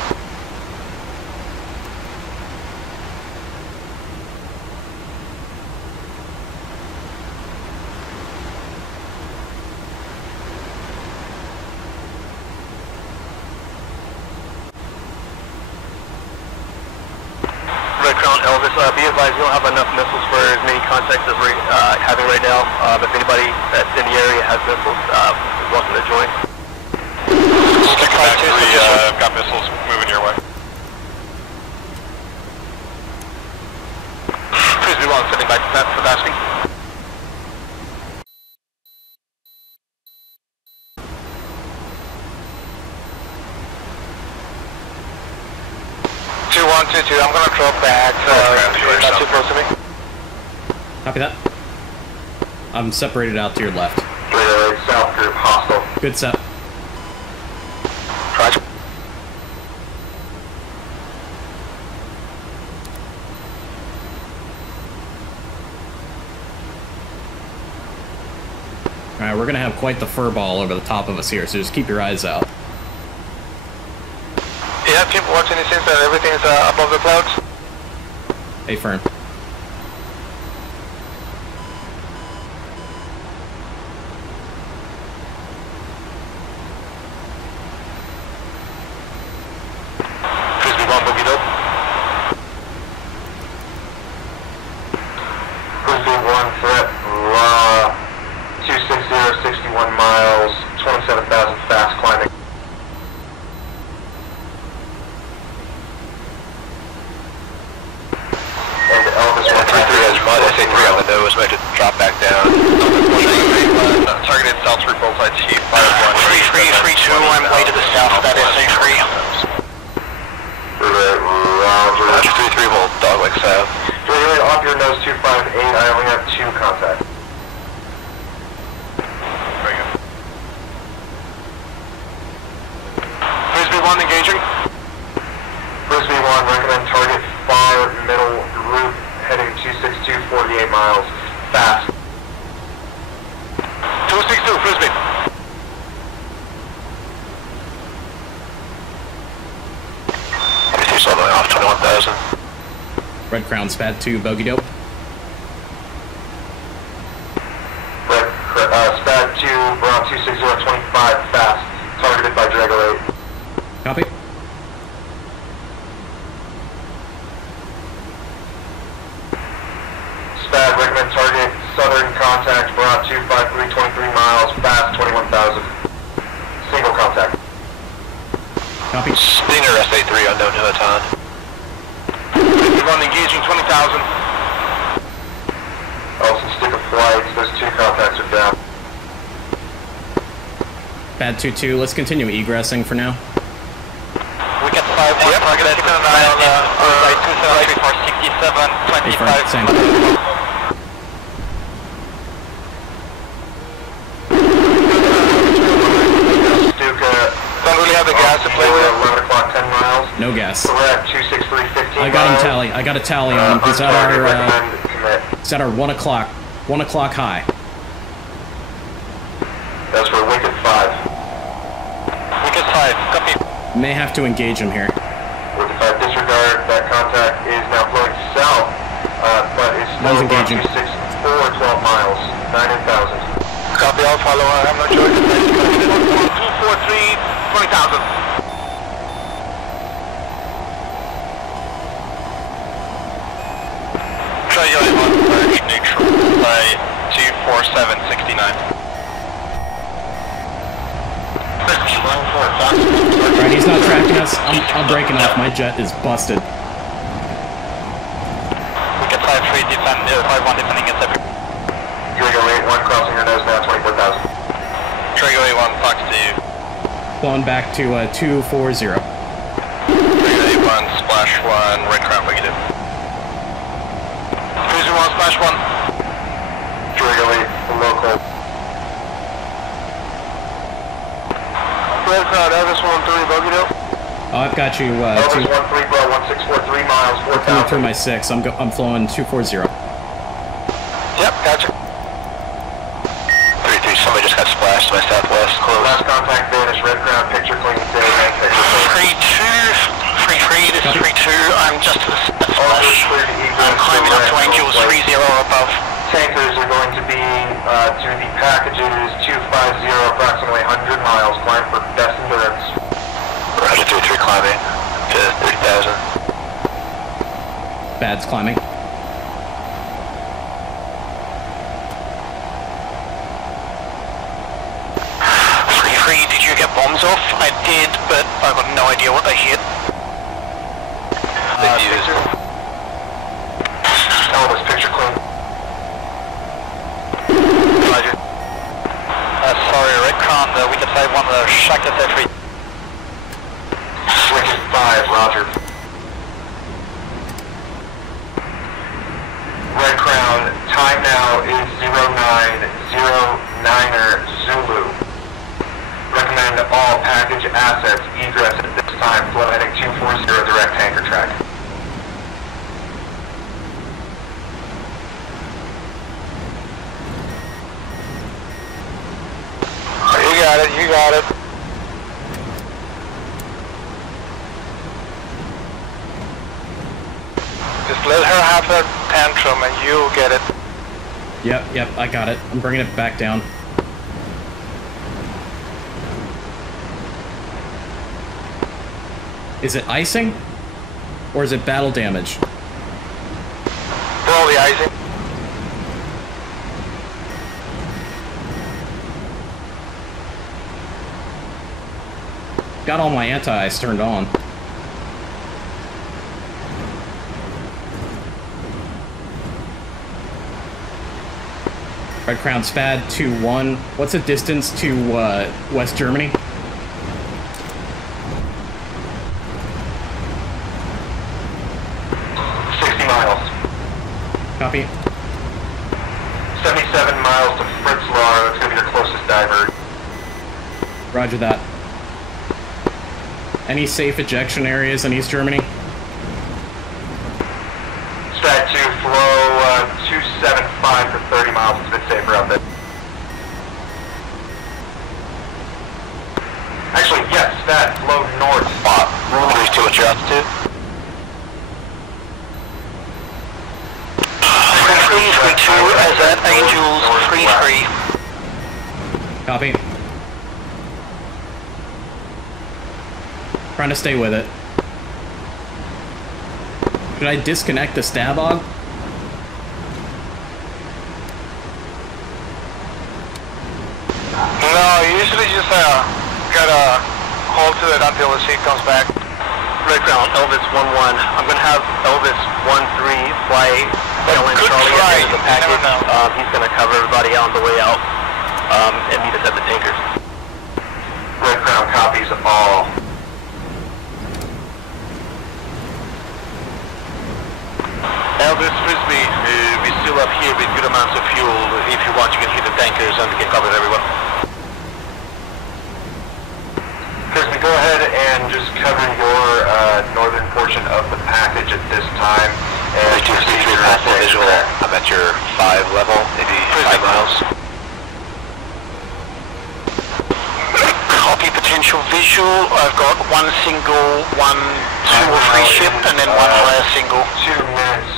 Red Crown, Elvis, be advised we don't have enough missiles for as many contacts as we're having right now. If anybody that's in the area has missiles, is welcome to join. Stick back to the, got missiles moving your way. Frisbee 1, sending back to that for Basking. I'm gonna drop back, you're not too close to me. Copy that. I'm separated out to your left. South group, hostile. Good set. Roger. Alright, we're gonna have quite the furball over the top of us here, so just keep your eyes out. Yeah, keep watching it since everything's above the clouds. Hey, Fern. Frisbee 1, boogie up. Frisbee 1, threat, 260, 61 miles, 27,000 fast climbing. was meant to drop back down. Targeted south through both sides, Chief 5-1. 3332, I'm way to the south of that SA3. Roger. 33 volt, dogleg south. Off your nose 258, I only have 2 contacts. Very good. Frisbee 1 engaging. Frisbee 1, recommend target 5 miles, fast. 262, Frisbee. He's all the way off 21,000. Red Crown, Spad 2, bogey dope. Spad 2, around 26025, fast, targeted by Drago 8. Copy. Spad, recommend target southern contact, around 25323 miles, fast, 21,000. Single contact. Copy. Stinger SA3, unknown Himaton. We're on engaging 20,000. Also, stick of flights, those 2 contacts are down. Bad 2-2, let's continue egressing for now. We get 5 more targeted. Keep an eye on flight 273 for 67, 25. Same. Don't really have the gas to play with. 11 o'clock, 10 miles. No gas. Correct, 26315 I got him tally. I got a tally on him. He's at our, it's at our 1 o'clock. 1 o'clock high. That's for Wicked 5. Wicked 5, copy. May have to engage him here. Wicked 5, disregard. That contact is now flowing south, but is still One's engaging. 264, 12 miles, 9,000. Copy, I'll follow. I'm not sure. 243, 20,000. Try your 1 approach neutral by 24769. Alright, he's not tracking us. I'm breaking off. My jet is busted. We get 5-3 defend, 5-1 defending against every. Drago 8-1 crossing your nose now, 24,000. Drago 8-1, Fox to you. Flown back to 240. Drago 8-1, splash 1, red crown negative. Cruiser 1, splash 1. Drago 8, local. Red crowd, Egress 1-3, bogey dope. Oh, I've got you, Elvis 1-3, bro, 1643 miles, coming 4,000. through my 6. I'm flowing 240. Yep, gotcha. 3-3, somebody just got splashed to my southwest, close. Last contact vanish, red crown, picture clean, day, picture clean. 3-2, this is 3-2, I'm just to the All splash. clear to Egress. I'm climbing up to Angels 3-0 above. Tankers are going to be to the packages 250, approximately 100 miles, climb for best endurance. Roger, 3-3 climbing to 30,000. Bad's climbing. Did you get bombs off? I did, but I've got no idea what they hit. Elvis, picture clean. Roger. Sorry, red crown, we can say one of the Shah SA3. Wicked 5, roger. Red crown, time now is 0909er Zulu. Recommend all package assets egress at this time, flow heading 240 direct tanker track. You got it, you got it. Just let her have her tantrum and you'll get it. Yep, I got it. I'm bringing it back down. Is it icing? Or is it battle damage? Roll the icing. Got all my anti-ice turned on. Red Crown Spad 2-1. What's the distance to West Germany? Copy. 77 miles to Fritzlar, that's going to be your closest diver. Roger that. Any safe ejection areas in East Germany? Strat 2, flow 275 Copy. Trying to stay with it. Should I disconnect the stab hog? No, you usually just gotta hold to it until the seat comes back. Red Crown, Elvis 1-1. I'm gonna have Elvis 1-3 fly Ellen Charlie at the end of the package. He's gonna cover everybody on the way out and meet us at the tankers. Red Crown copies all. Elvis Frisbee, we still up here with good amounts of fuel. If you want, you can hit the tankers and we can cover everyone. Frisbee, go ahead and just cover your northern portion of the package at this time. And you see your full visual. I'm at your 5 level, maybe 5 miles. Copy potential visual. I've got one single, 1, 2 or 3 ship, and then one last single. 2 minutes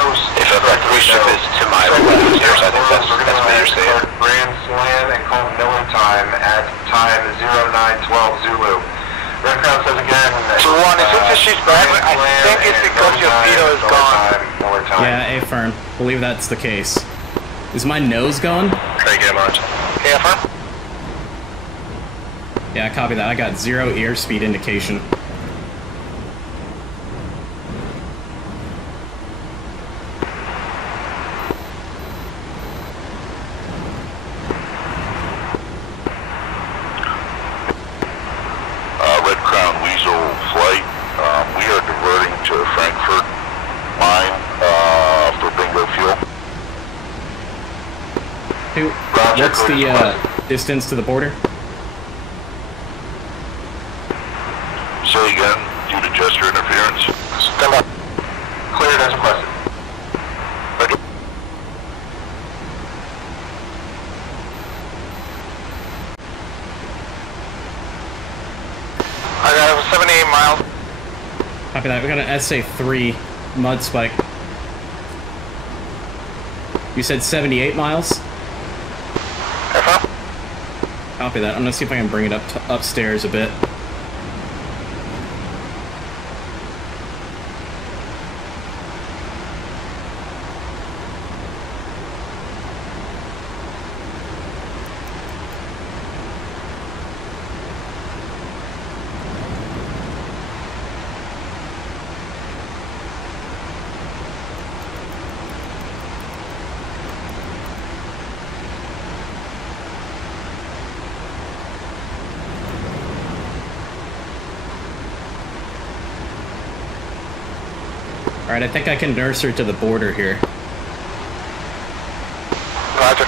post. If that 3 ship is to my left, I think that's what you're saying. Grand Slam and call Miller time at time 0912 Zulu. Red Crown says again. So one, is it the she's back? I think it's because your veto is gone. Yeah, affirm. Believe that's the case. Is my nose gone? Okay, get launched. Okay, affirm. Yeah, copy that. I got 0 airspeed indication. Red Crown Weasel flight. We are diverting to Frankfurt Mine for bingo fuel. Hey, what's the distance to the border? Say again, due to gesture interference. Stand up. Cleared as requested. Ready? I got 78 miles. Copy that. We got an SA-3 mud spike. You said 78 miles? Affirm. Copy that. I'm gonna see if I can bring it up upstairs a bit. Alright, I think I can nurse her to the border here. Roger.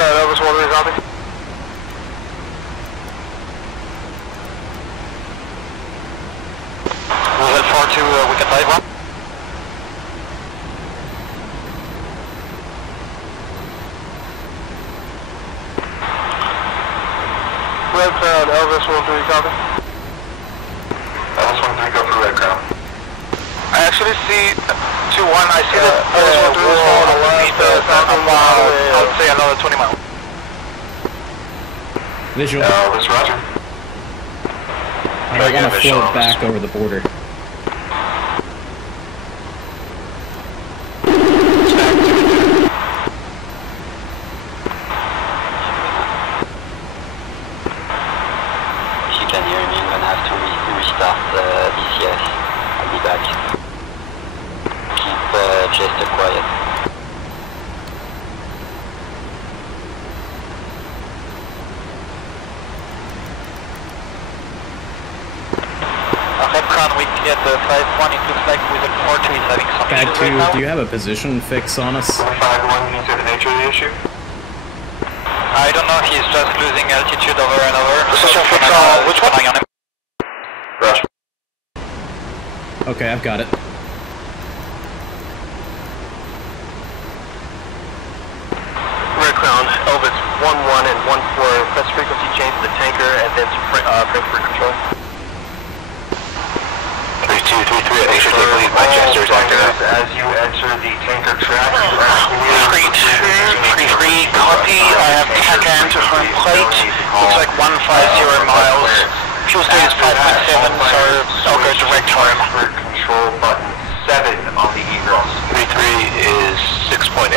That was one of the zombies. We'll head far to Wicked 5-1. Red Crown, Elvis 1-3, copy. Elvis 1-3, go for Red Crown. I actually see 2-1. I see that Elvis 1-3 is falling underneath us about, I would say, another 20 miles. Visual. Elvis, roger. I don't want to float back over the border. can hear me. I'm gonna have to restart DCS. I'll be back. Keep Chester quiet. Crown, we get the 5-1. It looks like with the porter is having some Bag issues 2, right now. do you have a position fix on us? 5-1, can you say the nature of the issue? I don't know if he's just losing altitude over and over. Position fix on which one? On him. Rush. Okay, I've got it. Rear Crown, Elvis 1-1 and 1-4, press frequency change to the tanker and then to Frankfurt control. 3233, make sure they believe my Chester is active. As you enter the tanker track, 3233, copy. I have taken to home plate. Looks like 150 miles. Fuel state is 5.7, so I'll go direct home. Frankfurt control button 7 on the Egress. 33 is 6.8.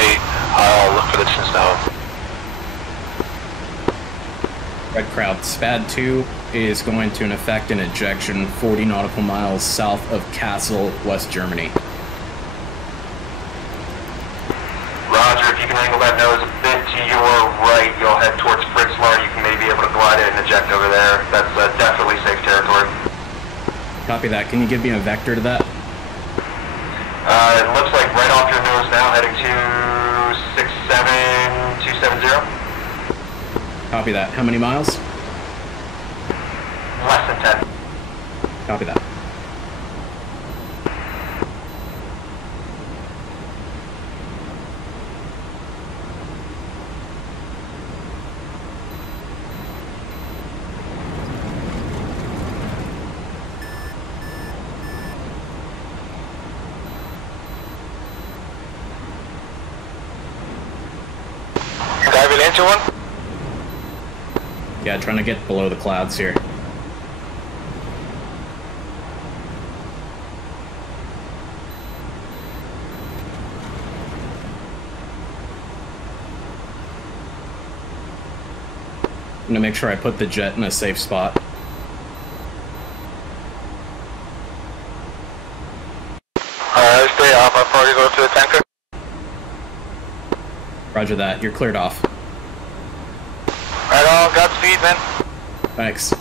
I'll look for the distance now. Red Crowd, SPAD 2 is going to effect an ejection 40 nautical miles south of Kassel, West Germany. Roger, if you can angle that nose a bit to your right, you'll head towards Fritzlar. You can maybe be able to glide in and eject over there. That's definitely safe territory. Copy that. Can you give me a vector to that? It looks like right off your nose now, heading to 67270. Copy that. How many miles? Less than 10. Copy that. Diving into one. Yeah, trying to get below the clouds here. I'm gonna make sure I put the jet in a safe spot. Stay off. I'll probably go to the tanker. Roger that. You're cleared off. Right on. Godspeed, man. Thanks.